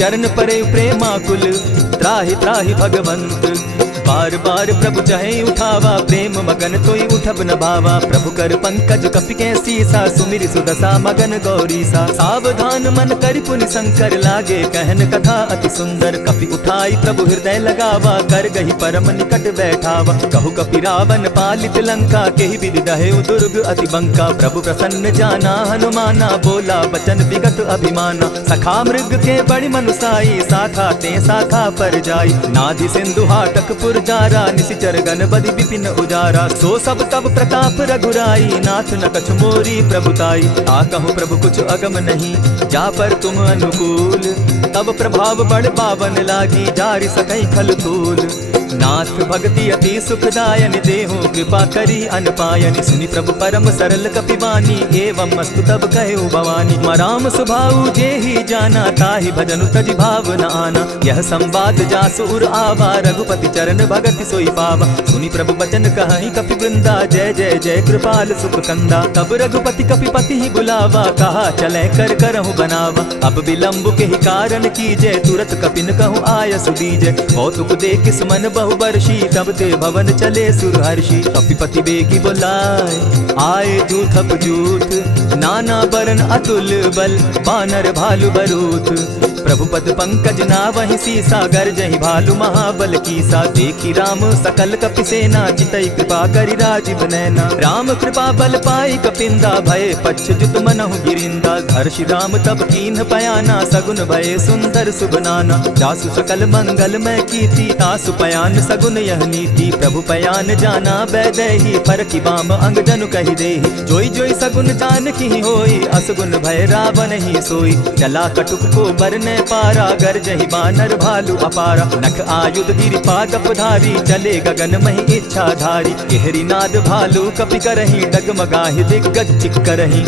चरण परे प्रेमाकुल, त्राहि त्राहि भगवंत। बार बार प्रभु चहे उठावा, प्रेम मगन तोई उठब न भावा। प्रभु कर पंकज कपि के सीसा, सुमिरि सुदशा मगन गौरीसा। सावधान मन करि पुनि शंकर, लागे कहन कथा अति सुंदर। कपि उठाई प्रभु हृदय लगावा, कर गही परम निकट बैठावा। कहु कपि रावण पालित लंका, केहि विधि दहेउ दुर्ग अति बंका। प्रभु प्रसन्न जाना हनुमाना, बोला बचन विगत अभिमाना। सखा मृग के बड़ि मनुसाई, साखा ते साखा पर जाई। नाधि सिंधु हाटक पुर जारा, निशिचर गण बदि विपिन उजारा। सो सब तब प्रताप रघुराई, नाथ न कछु मोरी प्रभुताई। आ कहूँ प्रभु कुछ अगम नहीं, जा पर तुम अनुकूल। तब प्रभाव बड़ पावन लागी, जारि सकई खल तूल। नाथ भक्ति अति सुखदायन, देहु कृपा करी अनपायन। सुनि प्रभु परम सरल कपिवानी, एवं मस्तु तब कहेउ भवानी। मराम सुभाऊ जेहि जाना, ताहि भजनु तजि भाव न आना। यह संवाद जासु उर आवा, रघुपति चरण भगति सोई पावा। सुनि प्रभु बचन कहि कपि वृंदा, जय जय जय कृपाल सुख कंदा। तब रघुपति कपिपति ही बुलावा, कहा चले कर करहु बनावा। अब विलंब के ही कारण कीजय, तुरत कपिन कहूँ आय सुदीजय। कौतुक देख सुमन बहु वर्षी, तब ते भवन चले सुरहर्षि। कपिपति बेगी बुलाए, आए जूथप जूथ। नाना बरन अतुल बल, बानर भालु बरूथ। प्रभु पद पंकज नावहि सीसा, गर्जहि भालु महाबल कीसा। देखी राम सकल कपि सेना, चितई कृपा करि राजीव नैना। राम कृपा बल पाई कपिंदा, भय पच्युत मनहु गिरिंदा। हर्षि राम तब कीन्ह पयाना, सगुन भय सुंदर शुभ नाना। जासु सकल मंगल मैं कीर्ति, तासु पयान सगुन यह नीति। प्रभु पयान जाना बैदेही, फरकि बाम अंग जनु कहि देहि। जोई जोई सगुन जान की होई, असगुन भय रावण ही सोई। चला कटुक को बरने पारा, गर्जहि बानर भालु अपारा। नख आयुध गिरि पादप धारी, चले गगन महि इच्छाधारी। केहरी नाद भालु कपि करहि, डगमगाहि दिग्गज चिक्करहि।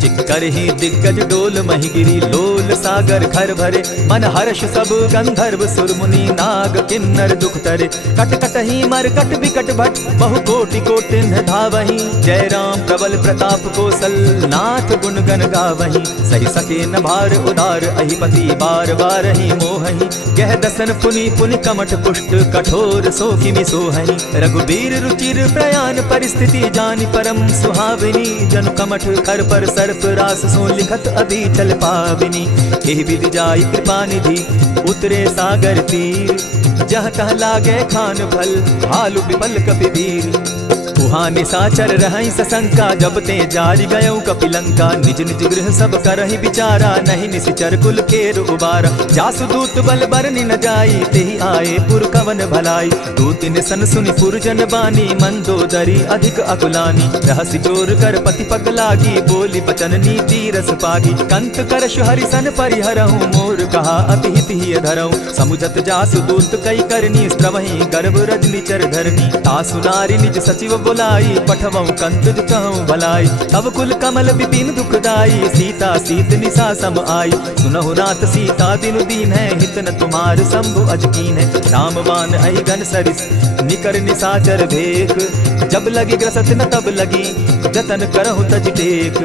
चिक्करहि दिग्गज डोल महि गिरी, लोल सागर खर भरे। मन हर्ष सब गंधर्व सुर मुनि, नाग किन्नर दुख तरे। कट कटहि मरकट बिकट भट, बहु कोटि कोटिन्ह धावहि। जय राम प्रबल प्रताप कौशल, नाथ गुण गण गावहि। सहि सके न भार उदार, अहिपति बार बार ही मोहहि। गह दसन पुनि पुनि कमठ पुष्ट, कठोर सो किमि सोहहि। रघुबीर रुचिर प्रयाण परिस्थिति, जानि परम सुहाविनी। जनु कमठ खर पर सर्प रास, सो लिखत अभी चल पाविनी। एहि विधि जाई कृपा निधि, उतरे सागर तीर। जह तह लागे खान भल, भालु विपल कपि वीर। उहाँ निशाचर रहै सशंका, जब ते जारि गयौ कपिलंका। निज निज गृह सब करहि विचारा, नहीं निशिचर कुल केर उबारा। जासु दूत बल बरनि न जाई, तेहि आए पुर कवन भलाई। दूतिन सन सुनि पुरजन बानी, मंदोदरी अधिक अकुलानी। रहसि जोर कर पति पग लागी, बोली बचन नीति रस पागी। कंत करश हरि सन परिहरहु, मोर कहा अति हित ही धरहु। समुझत जासु दूत कई करनी, स्त्रवहि गर्भ रजनी चर धरनी। तासु नारी निज सचिव बुलाई, पठवहु कंत कहूँ भलाई। तब कुल कमल विपिन दुखदाई, सीता सीत निशा सम आई। सुनहु नाथ सीता बिनु दीन है, हित न तुम्हार शंभु अजकीन है। रामबान अहि गन सरिस, निकर निशाचर भेक। जब लगी ग्रसत न तब लगी, जतन करहु तज टेक।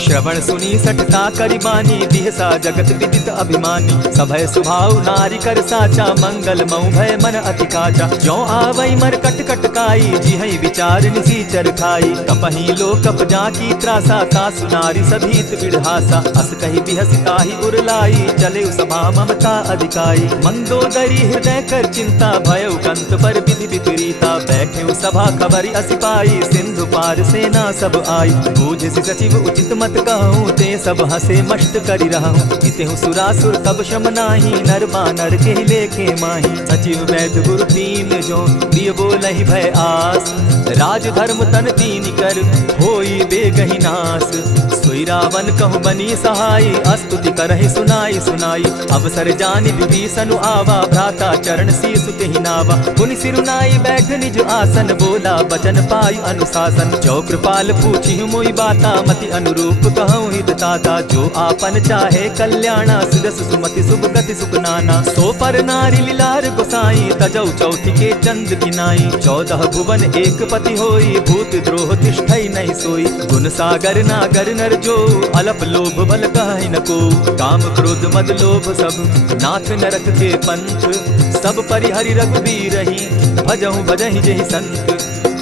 श्रवण सुनी सठता करि बानी, बिहसा जगत विदित अभिमानी। सभय सुभाव नारी कर साचा, मंगल मऊ भय मन अति काचा। जो आवै मर कट कट काई, जिहै विचार निसीचर खाई। कपहि लो कप जाकी त्रासा, तासु नारी सभीत बिढ़ासा। अस कहि बिहसिता ही उरलाई, चले सभा ममता अधिकाई। मंदोदरी हृदय कर चिंता, भयउ कंत पर विधि विपरीता। बैठे सभा खबरि अस पाई, सिंधु पार सेना सब आई। बूझसि सचिव उचित मत कहूँ, ते सब हसे मस्त करि रहूँ। इतेहु सुरासुर तब शम नाही, नर बानर के लेखे माही। सचिव वैद्य गुरु तीन जो, प्रिय बोलहि भय आस। राज धर्म तन तीन कर, होई बेगहि नास। सोई रावण कहु बनी सहाय, स्तुति करहि सुनाई सुनाई। अवसर जानि विभीषण आवा, भ्राता चरण शीसु तेहि नावा। पुनि सिरुनाई बैठ निज आसन, बोला बचन पाई अनुशासन। जो कृपाल पूछि मोई बाता, मति अनुरूप कहूँ हित ताता। जो आपन चाहे कल्याणा, सुदस सुमति शुभ गति सुख नाना। सो पर नारी लीलार गोसाई, तजौ चौथि के चंद किनाई। 14 भुवन एक पति होई, भूत द्रोह तिष्ठै नहीं सोई। गुण सागर नागर नर जो, अलप लोभ बल कहै न को। काम क्रोध मद लोभ सब, नाथ नरक के पंथ। सब परिहरि रघुबीरहि, भजहु भजहि जेहि संत।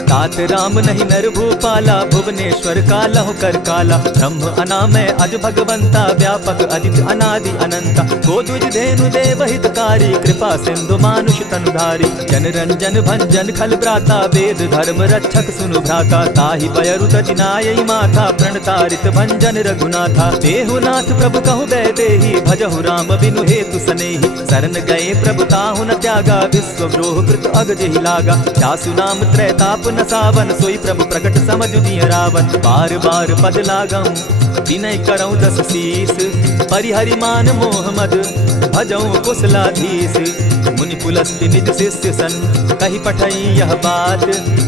तात राम नहीं नर भूपाला, भुवनेश्वर कालहु कर काला। ब्रह्म अनामय अज भगवंता, व्यापक अदित अनादि अनंता। को द्विज धेनु देव हितकारी, कृपा सिंधु मानुष तनुधारी। जन रंजन भंजन खल भ्राता, वेद धर्म रक्षक सुनु भ्राता। ताहि पयरु तजिनायि माथा, प्रणतारित भंजन रघुनाथा। देहु नाथ प्रभु कहु बैदेहि, भजहु राम बिनु हेतु सनेहि। शरण गए प्रभु ताहु न त्यागा, विश्वद्रोह कृत अग जेहि लागा। जासु नाम त्रैताप न सावन, सोई प्रभु प्रकट समझ दिय रावण। बार बार पद लागऊं, विनय करऊं 10 शीस। परिहरि मान मोह मद, भजऊं कुशलाधीश। मुनि पुलस्ति निज शिष्य सन, कहि पठई यह बात।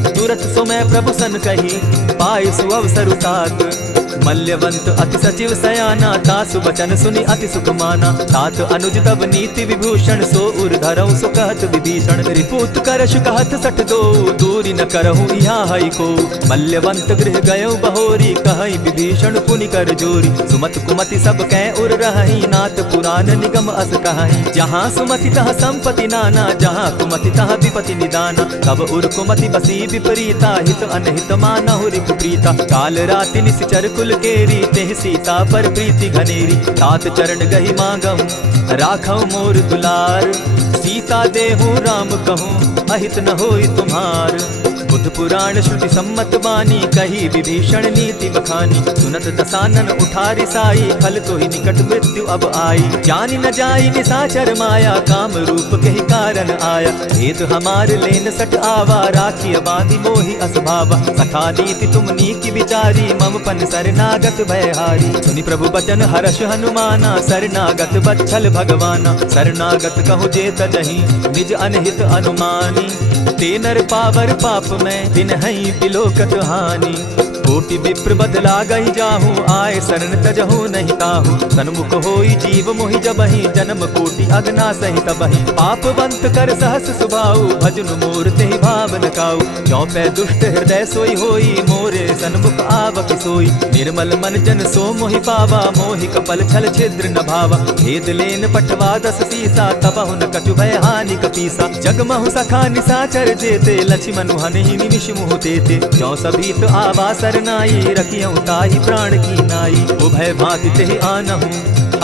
तुरत सो मैं प्रभु सन कही, पाए सुअवसर तात। मल्यवंत अति सचिव सयाना, तासु बचन सुनि अति सुख माना। तात अनुज तब नीति विभूषण, सो उर धरऊं सो कहत विभीषण। रिपुत करश कहत सठ दो, दूरी न करहूँ यहाँ हई को। मल्यवंत गृह गयो बहोरी, कहई विभीषण पुनि कर जोरी। सुमत कुमति सब कै उर रहई, नाथ पुराण निगम अस कहई। जहाँ सुमति तह संपति नाना, जहाँ कुमति तह विपति निदाना। तब उर कुमति बसी विपरीता, हित अनहित मानहु रिपु प्रीता। काल राति निशिचर कुल कुल केरी, तेह सीता पर प्रीति घनेरी। तात चरण गही मांगम, राखौ मोर दुलार। सीता देहु राम कहूँ, अहित न होई तुम्हार। बुद्ध पुराण श्रुति सम्मत बानी, कही विभीषण नीति बखानी। सुनत दसानन उठारी साई, खल तो ही निकट मृत्यु अब आई। जानी न जाई निशाचर माया, काम रूप के ही कारण आया। भेद हमार लेन सट आवा, राखी बांधी मोहि असभावा। सखा नीति तुम नीति विचारी, मम पन शरणागत भयहारी। सुनि प्रभु बचन हर्ष हनुमाना, शरणागत बच्छल भगवाना। शरणागत कहु जे तजहि, निज अनहित अनुमानी। ते नर पावर पाप में, दिन हई बिलोकत हानि। कोटि विप्र बदला गही जाहू, आए शरण तजहू नहीं ताहू। सन्मुख होई जीव मोहि जबहि, जन्म कोटि अगना सहित बहि। पापवंत कर सहस सुभाऊ, भजनु मोर तेहि भाव न काऊ। जो पै दुष्ट हृदय सोई होई, मोरे सन्मुख आवक सोई। निर्मल मन जन सो मोहि पावा, मोहि कपल छल छिद्र न भावा। भेद लेन पटवा दस सीसा, तबहु न कछु भय हानि कपीसा। जगमहु सखा निशाचर जेते, लक्ष्मण हनहि निमिष मुह तेते। जो सभीत आवा सरनाई, रखियौ ताहि प्राण की नाई। उभय भांति तेहि आनहु,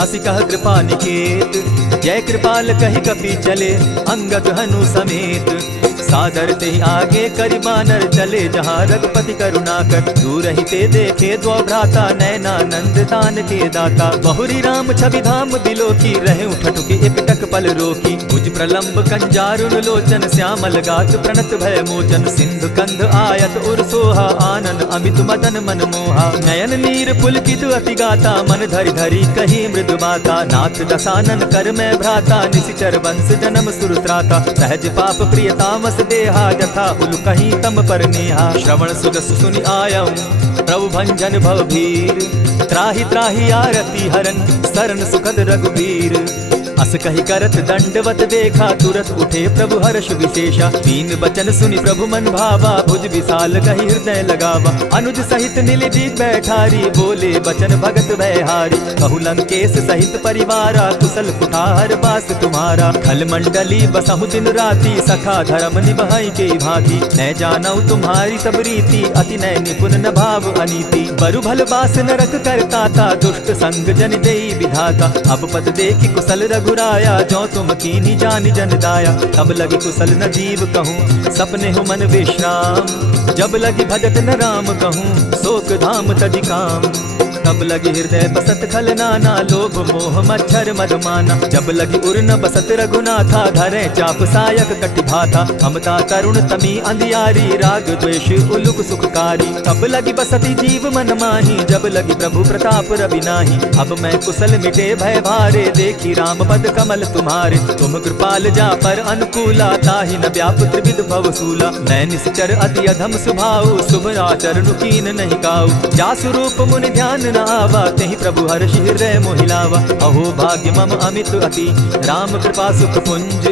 हसी कह कृपा निकेत। जय कृपाल कहि कपि चले, अंगद हनु समेत। सादर ते आगे करि बानर चले, जहाँ रघुपति करुणाकर। दूर ही ते देखे द्वौ भ्राता, नयनानंद दान के दाता। बहुरी राम छवि धाम बिलोकी, रहे ठठुके एक टक पल रोकी। भुज प्रलंब कंजारुन लोचन, श्यामल गात प्रणत भय मोचन। सिंधु कंध आयत उर सोहा, आनन अमित मदन मन मोहा। नयन नीर पुलकित अति गाता, मन धरि धरि कही मृदु बाता। नाथ दसानन कर मैं भ्राता, निशिचर वंश जन्म सुरत्राता। सहज पाप प्रिय तामस देहा, जथा उल कहीं तम पर नेहा। श्रवण सुजस सुनि आयऊ, प्रभु भंजन भवभीर। त्राहि त्राहि आरती हरन, शरण सुखद रघुवीर। अस कही करत दंडवत देखा, तुरत उठे प्रभु हर्ष विशेषा। तीन बचन सुनि प्रभु मन भावा, भुज विशाल कही हृदय लगावा। अनुज सहित निलिधि बैठारी, बोले बचन भगत भयहारी। कहु लंकेश सहित परिवारा, कुशल कुठार बास तुम्हारा। खल मंडली बसहु दिन राति, सखा धर्म निभाई के भांति। न जानऊ तुम्हारी सब रीति, अति नय निपुण न भाव अनीति। बरु भल बास नरक करताता, दुष्ट संग जन देई विधाता। अब पद देखि कुशल रघुराया, जो तुम कीनी जानि जन दाया। तब लगी कुशल न जीव कहूँ, सपने हो मन विश्राम। जब लगी भजत न राम कहूँ, शोक धाम तजि काम। तब लगी हृदय बसत खल नाना, लोभ मोह मच्छर मदमाना। जब लगी उर न बसत रघुनाथा, धरे चाप सायक कटि भाथा। ममता तरुण तमी अंधियारी, राग द्वेष उलुक सुखकारी। तब लगी बसती जीव मन माही, जब लगी प्रभु प्रताप रवि नाही। अब मैं कुशल मिटे भय भारे, देखी राम पद कमल तुम्हारे। तुम कृपाल जा पर अनुकूला, ताहि न व्याप त्रिविध भवसूला। मैं निश्चर अति अधम स्वभाव, शुभ आचरण कीन नहीं काऊ। जासु रूप मुनि ध्यान न आवा, तेहि प्रभु हर्ष हृदय मोहिलावा। अहो भाग्य मम अमित अति, राम कृपा सुख पुंज।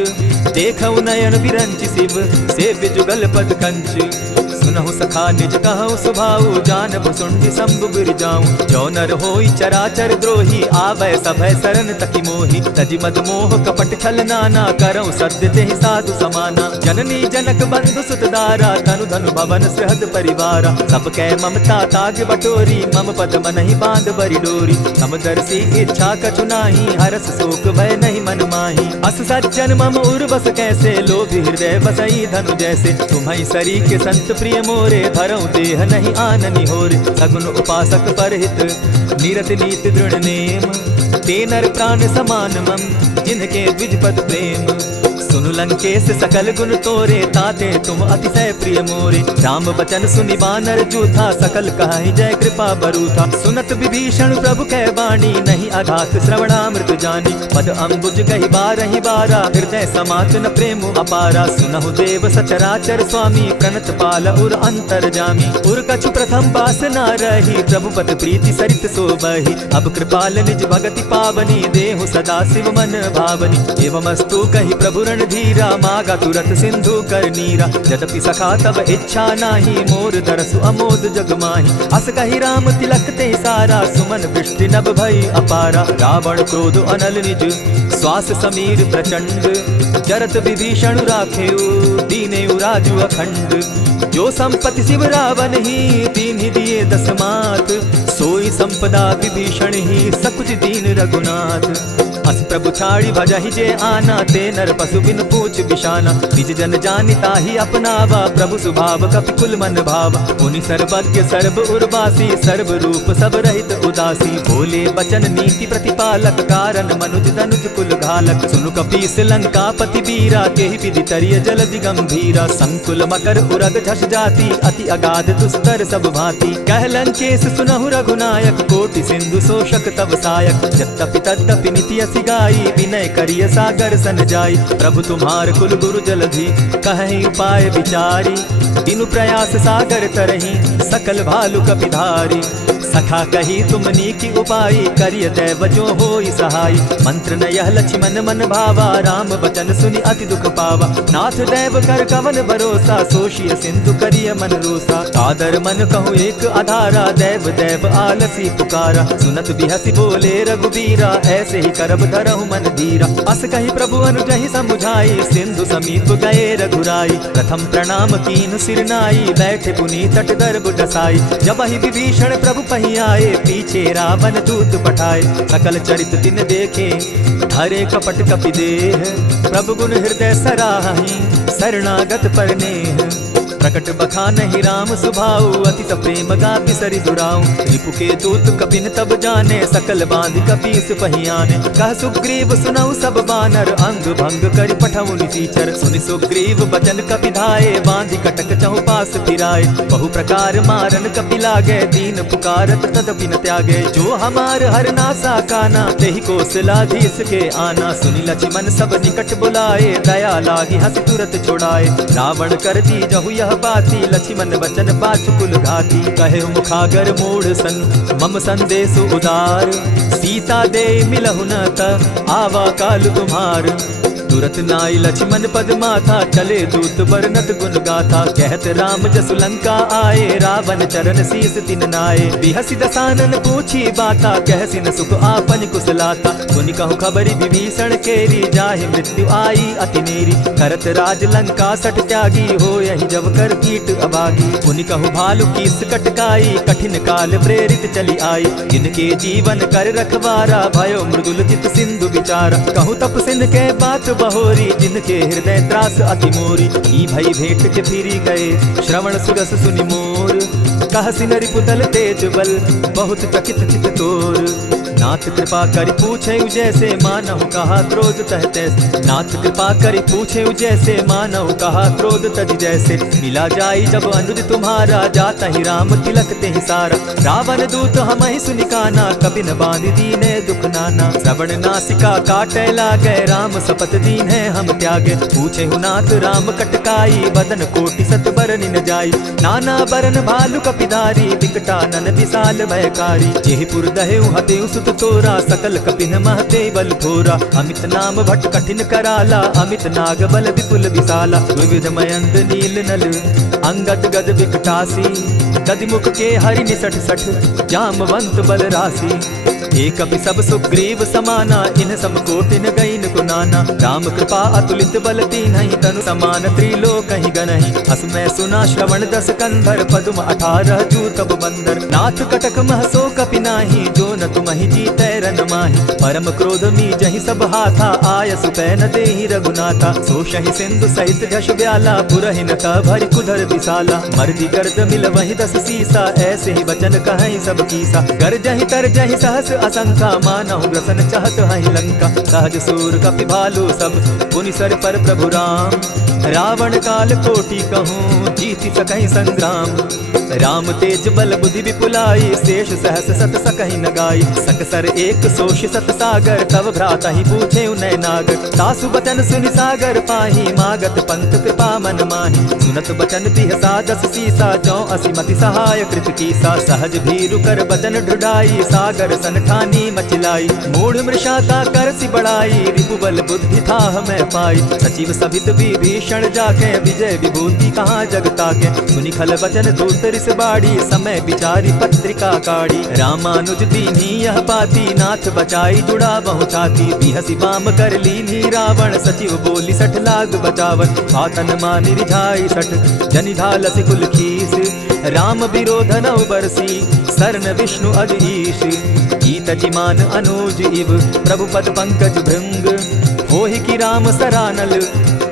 देखऊ नयन बिरंच शिव, सेव्य जुगल पद कंच। सुनहु सखा निज कहु सुभाऊ, जानब सुंडि शंभु गिर जाऊं। जो नर होई चराचर द्रोही, आबै सभय शरण तकी मोहि। तजि मद मोह कपट छल नाना, करऊं सत्य तेहि साधु समाना। जननी जनक बंधु सुत दारा, तनु धनु भवन सहद परिवारा। सब कै ममता ताग बटोरी, मम पद मनहि बांध बरि डोरी। समदर्शी इच्छा कछु नाही, हरस शोक भय नहीं मन माही। अस सज्जन मम उर बस कैसे, लोभी हृदय बसई धनु जैसे। तुम्हई सरी के संत प्रिय मोरे, धरऊं देह नहीं आननि होरे। सगुन उपासक परहित, निरत नीति दृढ़ नेम। ते नर प्राण समान मम, जिनके द्विजपद प्रेम। सुनु लंकेश सकल गुण तोरे, ताते तुम अतिशय प्रिय मोरे। राम बचन सुनि बानर जूथा, सकल कहाहि जय कृपा बरूथा। सुनत विभीषण प्रभु कै बाणी, नहीं अघात श्रवणामृत जानी। पद अम्बुज कहि बारहि बारा, हृदय समात न प्रेम अपारा। सुनहु देव सचराचर स्वामी, प्रणत पाल उर अंतर जामी। उर कछु प्रथम बास न रही, प्रभु पद प्रीति सरित सोबहि। अब कृपाल निज भगति पावनी, देहु सदा शिव मन भावनी। एवमस्तु कहि प्रभु रण धीरा, मागा तुरत सिंधु कर नीरा। यद्यपि सखा तब इच्छा नाही, मोर दरसु अमोद जग माही। अस कहि राम तिलक ते सारा, सुमन वृष्टि नभ भई अपारा। रावण क्रोध अनल निज, श्वास समीर प्रचंड। जरत विभीषण राखेउ, दीनेउ राजु अखंड। जो संपत्ति शिव रावण ही, दीन्हि दिए दस मात। सो सोई संपदा विभीषण ही सकुच दीन रघुनाथ। अस प्रभु छाड़ी भजहि जे आना, ते नर पशु बिन पूछ बिशाना। निज जन जानिता ही अपनावा, प्रभु स्वभाव कपि कुल मन भावा। मुनि सर्वज्ञ सर्व उर्वासी, सर्व रूप सब रहित उदासी। बोले बचन नीति प्रतिपालक, कारण मनुज धनुज कुल घालक। सुनु कपीस लंकापति बीरा, केहि विधि तरिय जलधि गंभीरा। संकुल मकर उरग झष जाति, अति अगाध दुस्तर सब भांति। कह लंकेश सुनहु रघुनायक, कोटि सिंधु शोषक तब सायक। यद्यपि तद्यपि निति असि गाई, विनय करिय सागर सन जाई। प्रभु तुम्हार कुल गुरु जलधि, कहि उपाय विचारी। बिनु प्रयास सागर तरहि, सकल भालु कपिधारी। सखा कही तुमनी की उपाई, करिय दैव जो होई सहाय। मंत्र न यह लक्ष्मण मन भावा, राम बचन सुनि अति दुख पावा। नाथ दैव कर कवन भरोसा, सोशिय सिंधु करिय मन रोसा। आदर मन कहूँ एक आधारा, दैव दैव आलसी पुकारा। सुनत बिहसी बोले रघुबीरा, ऐसे ही करब धरहु मन धीरा। अस कही प्रभु अनुजहि समुझाई, सिंधु समीप गए रघुराई। प्रथम प्रणाम कीन सिर नाई, बैठे पुनि तट दर्भ डसाई। जब ही विभीषण प्रभु पही आए, पीछे रावण दूत पठाए। सकल चरित तिन देखे, धरे कपट कपि देह। प्रभु गुण हृदय सराहि, शरणागत पर नेह। प्रकट बखानहि राम सुभाऊ, अति प्रेम गा बिसरि दुराऊ। रिपु के दूत कपिन तब जाने, सकल बांधि कपीस पहियाने। कह सुग्रीव सुनऊ सब बानर, अंग भंग करि पठऊ निसीचर। सुनि सुग्रीव बचन कपि धाये, बांधि कटक चहु पास फिराए। बहु प्रकार मारन कपि लागे, दीन पुकारत तदपि न त्यागे। जो हमार हर नासा काना, तेहि कौशलाधीश के आना। सुनि लक्ष्मण सब निकट बुलाए, दया लागी हंस तुरत छुड़ाए। रावण कर दी जहु यह बाती, लक्ष्मण वचन बाचुकुल घाती। कहे मुखागर मूढ़ सन, मम संदेश उदार। सीता दे मिलहु न त, आवा काल तुम्हार। तुरत नाई लक्ष्मण पद माथा, चले दूत बरनत गुण गाथा। कहत राम जसु लंका आए, रावण चरण शीस तिन नाये। बिहसि दसानन पूछी बाता, कहसि न सुख आपन कुशलाता। सुनि कहु खबरि विभीषण केरी, जाहि मृत्यु आई अति नेरी। करत राज लंका सठ त्यागी, हो यही जब कर कीट अभागी। पुनि कहु भालु कीस कटकाई, कठिन काल प्रेरित चली आई। जिनके जीवन कर रखवारा, भयो मृदुल चित सिंधु विचारा। कहु तपसिन के बात बहोरी, जिनके हृदय त्रास अति मोरी। ई भई भेंट के फिरी गए, श्रवण सुरस सुनि मोर। कहसि न रिपुदल तेज बल, बहुत चकित चित तोर। नाथ कृपा करि पूछे जैसे, मानहु कहा क्रोध तह तैसे। नाथ कृपा करि पूछे जैसे, मानहु कहा क्रोध तज जैसे। मिला जाई जब अनुज तुम्हारा, जाता ही राम तिलक ते ही सारा। रावण दूत हमहि सुनि काना, कपि न बांधि दीने दुख नाना। श्रवण नासिका काटे लागे, राम शपथ दीन है हम त्यागे। पूछे हु नाथ राम कटकाई, बदन कोटि सत बरनि न जाई। नाना बरन भालु कपिधारी, विकटानन विशाल भयकारी। जेहिपुर दहेउ हतेउ सुत तोरा, सकल कपिन महते बल थोरा। अमित नाम भट कठिन कराला, अमित नाग बल विपुल विशाला। विविध मयंद नील नल, अंगद गद विकटासी। गदिमुख के हरि निसठ सठ, जामवंत बल राशि। एक कपि सब सुग्रीव समाना, इन समकोटिन गईन गुनाना। राम कृपा अतुलित बल तीन्हि, तनु समान त्रिलोक ही गनहि। अस मैं सुना श्रवण दस कंधर, पदुम 18 जू तब बंदर। नाथ कटक मह सो कपि नाही, जो न तुमहि जीतै रन माहि। परम क्रोध मी जहि सब हाथा, आयसु पै न देहि रघुनाथा। सोषहि सिंधु सहित झष ब्याला, पुरहि न त भरि कुधर विशाला। मर्दि गर्द मिल वहि 10 सीसा, ऐसे ही वचन कहहि सब कीसा। गरजहि तरजहि सहस असंख्या, मानहु ग्रसन चाहत हहि लंका। सहज सूर कपि भालु सब, पुनि सर पर प्रभु राम। रावण काल कोटि कहूँ, जीति सकहि संग्राम। राम तेज बल बुद्धि विपुलाई, शेष सहस सत सकहि न गाई। सकसर एक सोष सत सागर, तव भ्राता ही पूछे उनय नागर। तासु बचन सुनि सागर पाही, मागत पंथ कृपा मन माही। सुनत बचन बिहसा 10 सीसा, जौ असिमति सहाय कृत कीसा। सहज भीरु कर बचन ढुढ़ाई, सागर सन ठानी मचिलाई। मूढ़ मृषाता करसि बढ़ाई, रिपु बल बुद्धि थाह मैं पाई। सचिव सभित विभीषण जाके, विजय विभूति कहाँ जगता के। सुनि खल बचन दूत रिस बाड़ी, समय विचारी पत्रिका काढ़ी। रामानुज दीन्ही यह बाती, नाथ बचाई जुड़ा बहु छाती। बिहसि बाम कर लीन्ही रावण, सचिव बोली 60 लाग बचावन। आतन मानि रिझाई 60, जनि ढालसि कुल खीस। राम विरोध नौ बरसी सरन विष्णु अधीश। कीतजिमान अनुज इव प्रभु पद पंकज भृंग। होहि की राम सरानल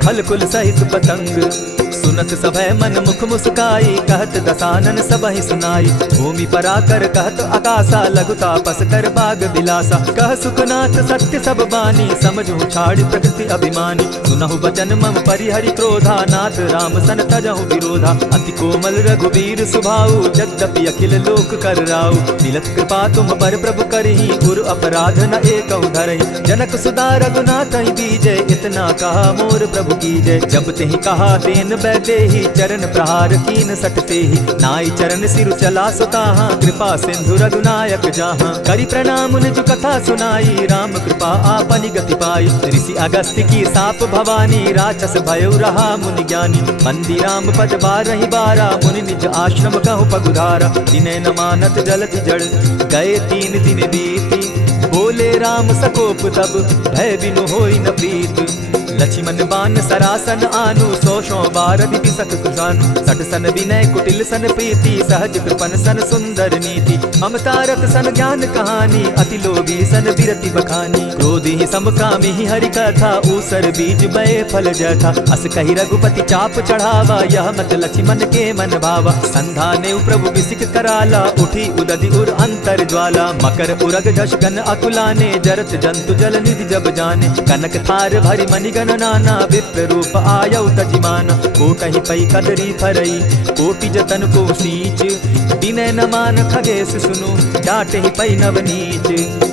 खल कुल सहित पतंग। सुनत सभय मन मुख मुस्काई कहत दसानन सबहि सुनाई। भूमि पराकर कहत आकाशा लघु तापस कर बाग बिलासा। कह सुखनाथ सत्य सब बानी समझू छाड़ प्रकृति अभिमानी। सुनहु बचन मम परिहरि क्रोधा नाथ राम सन तजहु विरोधा। अति कोमल रघुवीर सुभाऊ यद्यपि अखिल लोक कर राउ। मिलत कृपा तुम पर प्रभु करही गुरु अपराध न एकहु धरहि। जनक सुधा रघुनाथ दीजय इतना कहा मोर प्रभु कीजय। जब तेहि कहा तेन देहि चरण प्रहार कीन सटते ही। नाई चरण सिरु चला सुताहा कृपा सिंधु रघुनायक जाहा। करि प्रणाम निज कथा सुनाई राम कृपा आपनि गति पाई। ऋषि अगस्त्य की साप भवानी राक्षस भयो रहा मुनि ज्ञानी। बंदी राम पद बारहि बारा मुनि निज आश्रम कहु पगुधारा। दिने न मानत जलति जड़ गए 3 दिन बीती। बोले राम सकोप तब भय बिनु होई न प्रीत। लक्ष्मण बान सरासन आनु 100 बार दिति सख कुसानु। सठ सन विनय कुटिल सन प्रीति सहज कृपन सन सुंदर नीति। ममता रत सन ज्ञान कहानी अति लोभी सन बिरति बखानी। क्रोधी समकामी हरि कथा ऊसर बीज बय फल जथा। अस कहि रघुपति चाप चढ़ावा यह मत लक्ष्मण के मन भावा। संधाने प्रभु बिसिक कराला उठी उदधि उर अंतर ज्वाला। मकर उरग झष गन अकुलाने जरत जंतु जल निधि जब जाने। कनक थार भरी मणिगण नाना विप्र रूप आयौ तजिमाना। कोटहि पै कदरी फरई कोटि जतन को सींच। विनय न मान खगेश सुनु जाटहि पै नवनीच।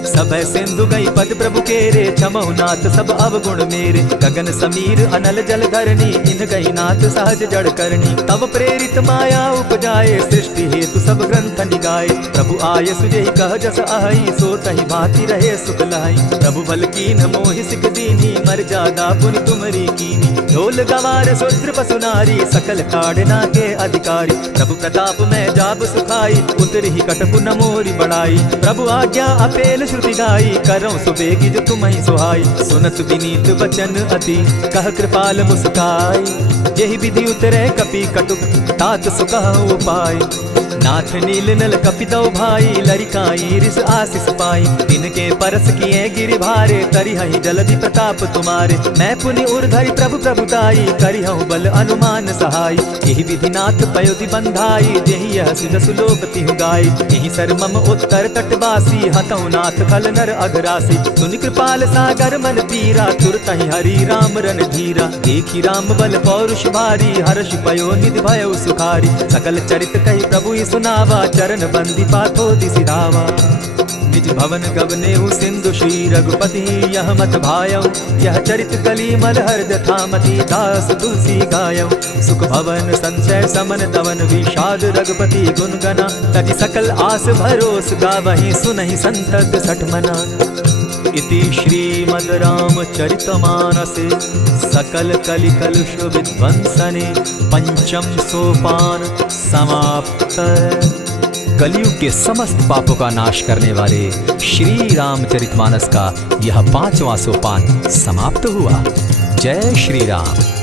सब सिंधु गई पद प्रभु केरे क्षमहु नाथ सब अवगुण मेरे। गगन समीर अनल जल धरणी इन गई नाथ सहज जड़ करनी। तब प्रेरित माया उपजाए सृष्टि हेतु सब ग्रंथ निगाए। प्रभु आय सुजेहि कह जस अहि सो तहि भांति रहे सुख लाई। प्रभु बल कीन मोहि सिख दीनी मर्यादा पुनि तुमरी कीनी। ढोल गवार शूद्र पशु नारी सकल ताड़ना के अधिकारी। प्रभु प्रताप में जाब सुखाई उतरि ही कटपु न मोरी बढ़ाई। प्रभु आज्ञा अपेल श्रुति गाई करऊं सुबेगी जो तुम्हि सुहाई। सुनत विनीत वचन अति कह कृपाल मुस्काई। जेहि विधि उतरे कपि कटुक तात सुकहु उपाय। नाथ नील नल कपितौ भाई लरिकाई रिस आशीष पाई। तिनके परस किए गिरि भारे तरिहहि जलधि प्रताप तुम्हारे। मैं पुनि उर्धरि प्रभु प्रभुताई करिहु बल अनुमान सहाय। एहि विधि नाथ पयोधि बंधाई जेहि यह सुजसु लोक तिहु गाई। एहि सर मम उत्तर तटवासी हतौ नाथ खल नर अघरासी। सुनि कृपाल सागर मन पीरा तुरतहि हरि राम रन धीरा। देखि राम बल पौरुष भारी हर्ष पयो निधि भयो सुखारी। सकल चरित कहि प्रभु सुनावा चरण बंदी पाथो दिसि धावा। निज भवन गवनेहु सिंधु श्री रघुपति यह मत भायौ। यह चरित कली मलहर्द थामति दास तुलसी गायौ। सुख भवन संशय समन दवन विषाद रघुपति गुण गना। तजि सकल आस भरोस गावहि सुनहि संतत सठ मना। इति श्रीमद् रामचरितमानसे सकल कलि कलुष विध्वंसने पंचम सोपान समाप्त। कलयुग के समस्त पापों का नाश करने वाले श्री रामचरितमानस का यह 5वां सोपान समाप्त हुआ। जय श्री राम।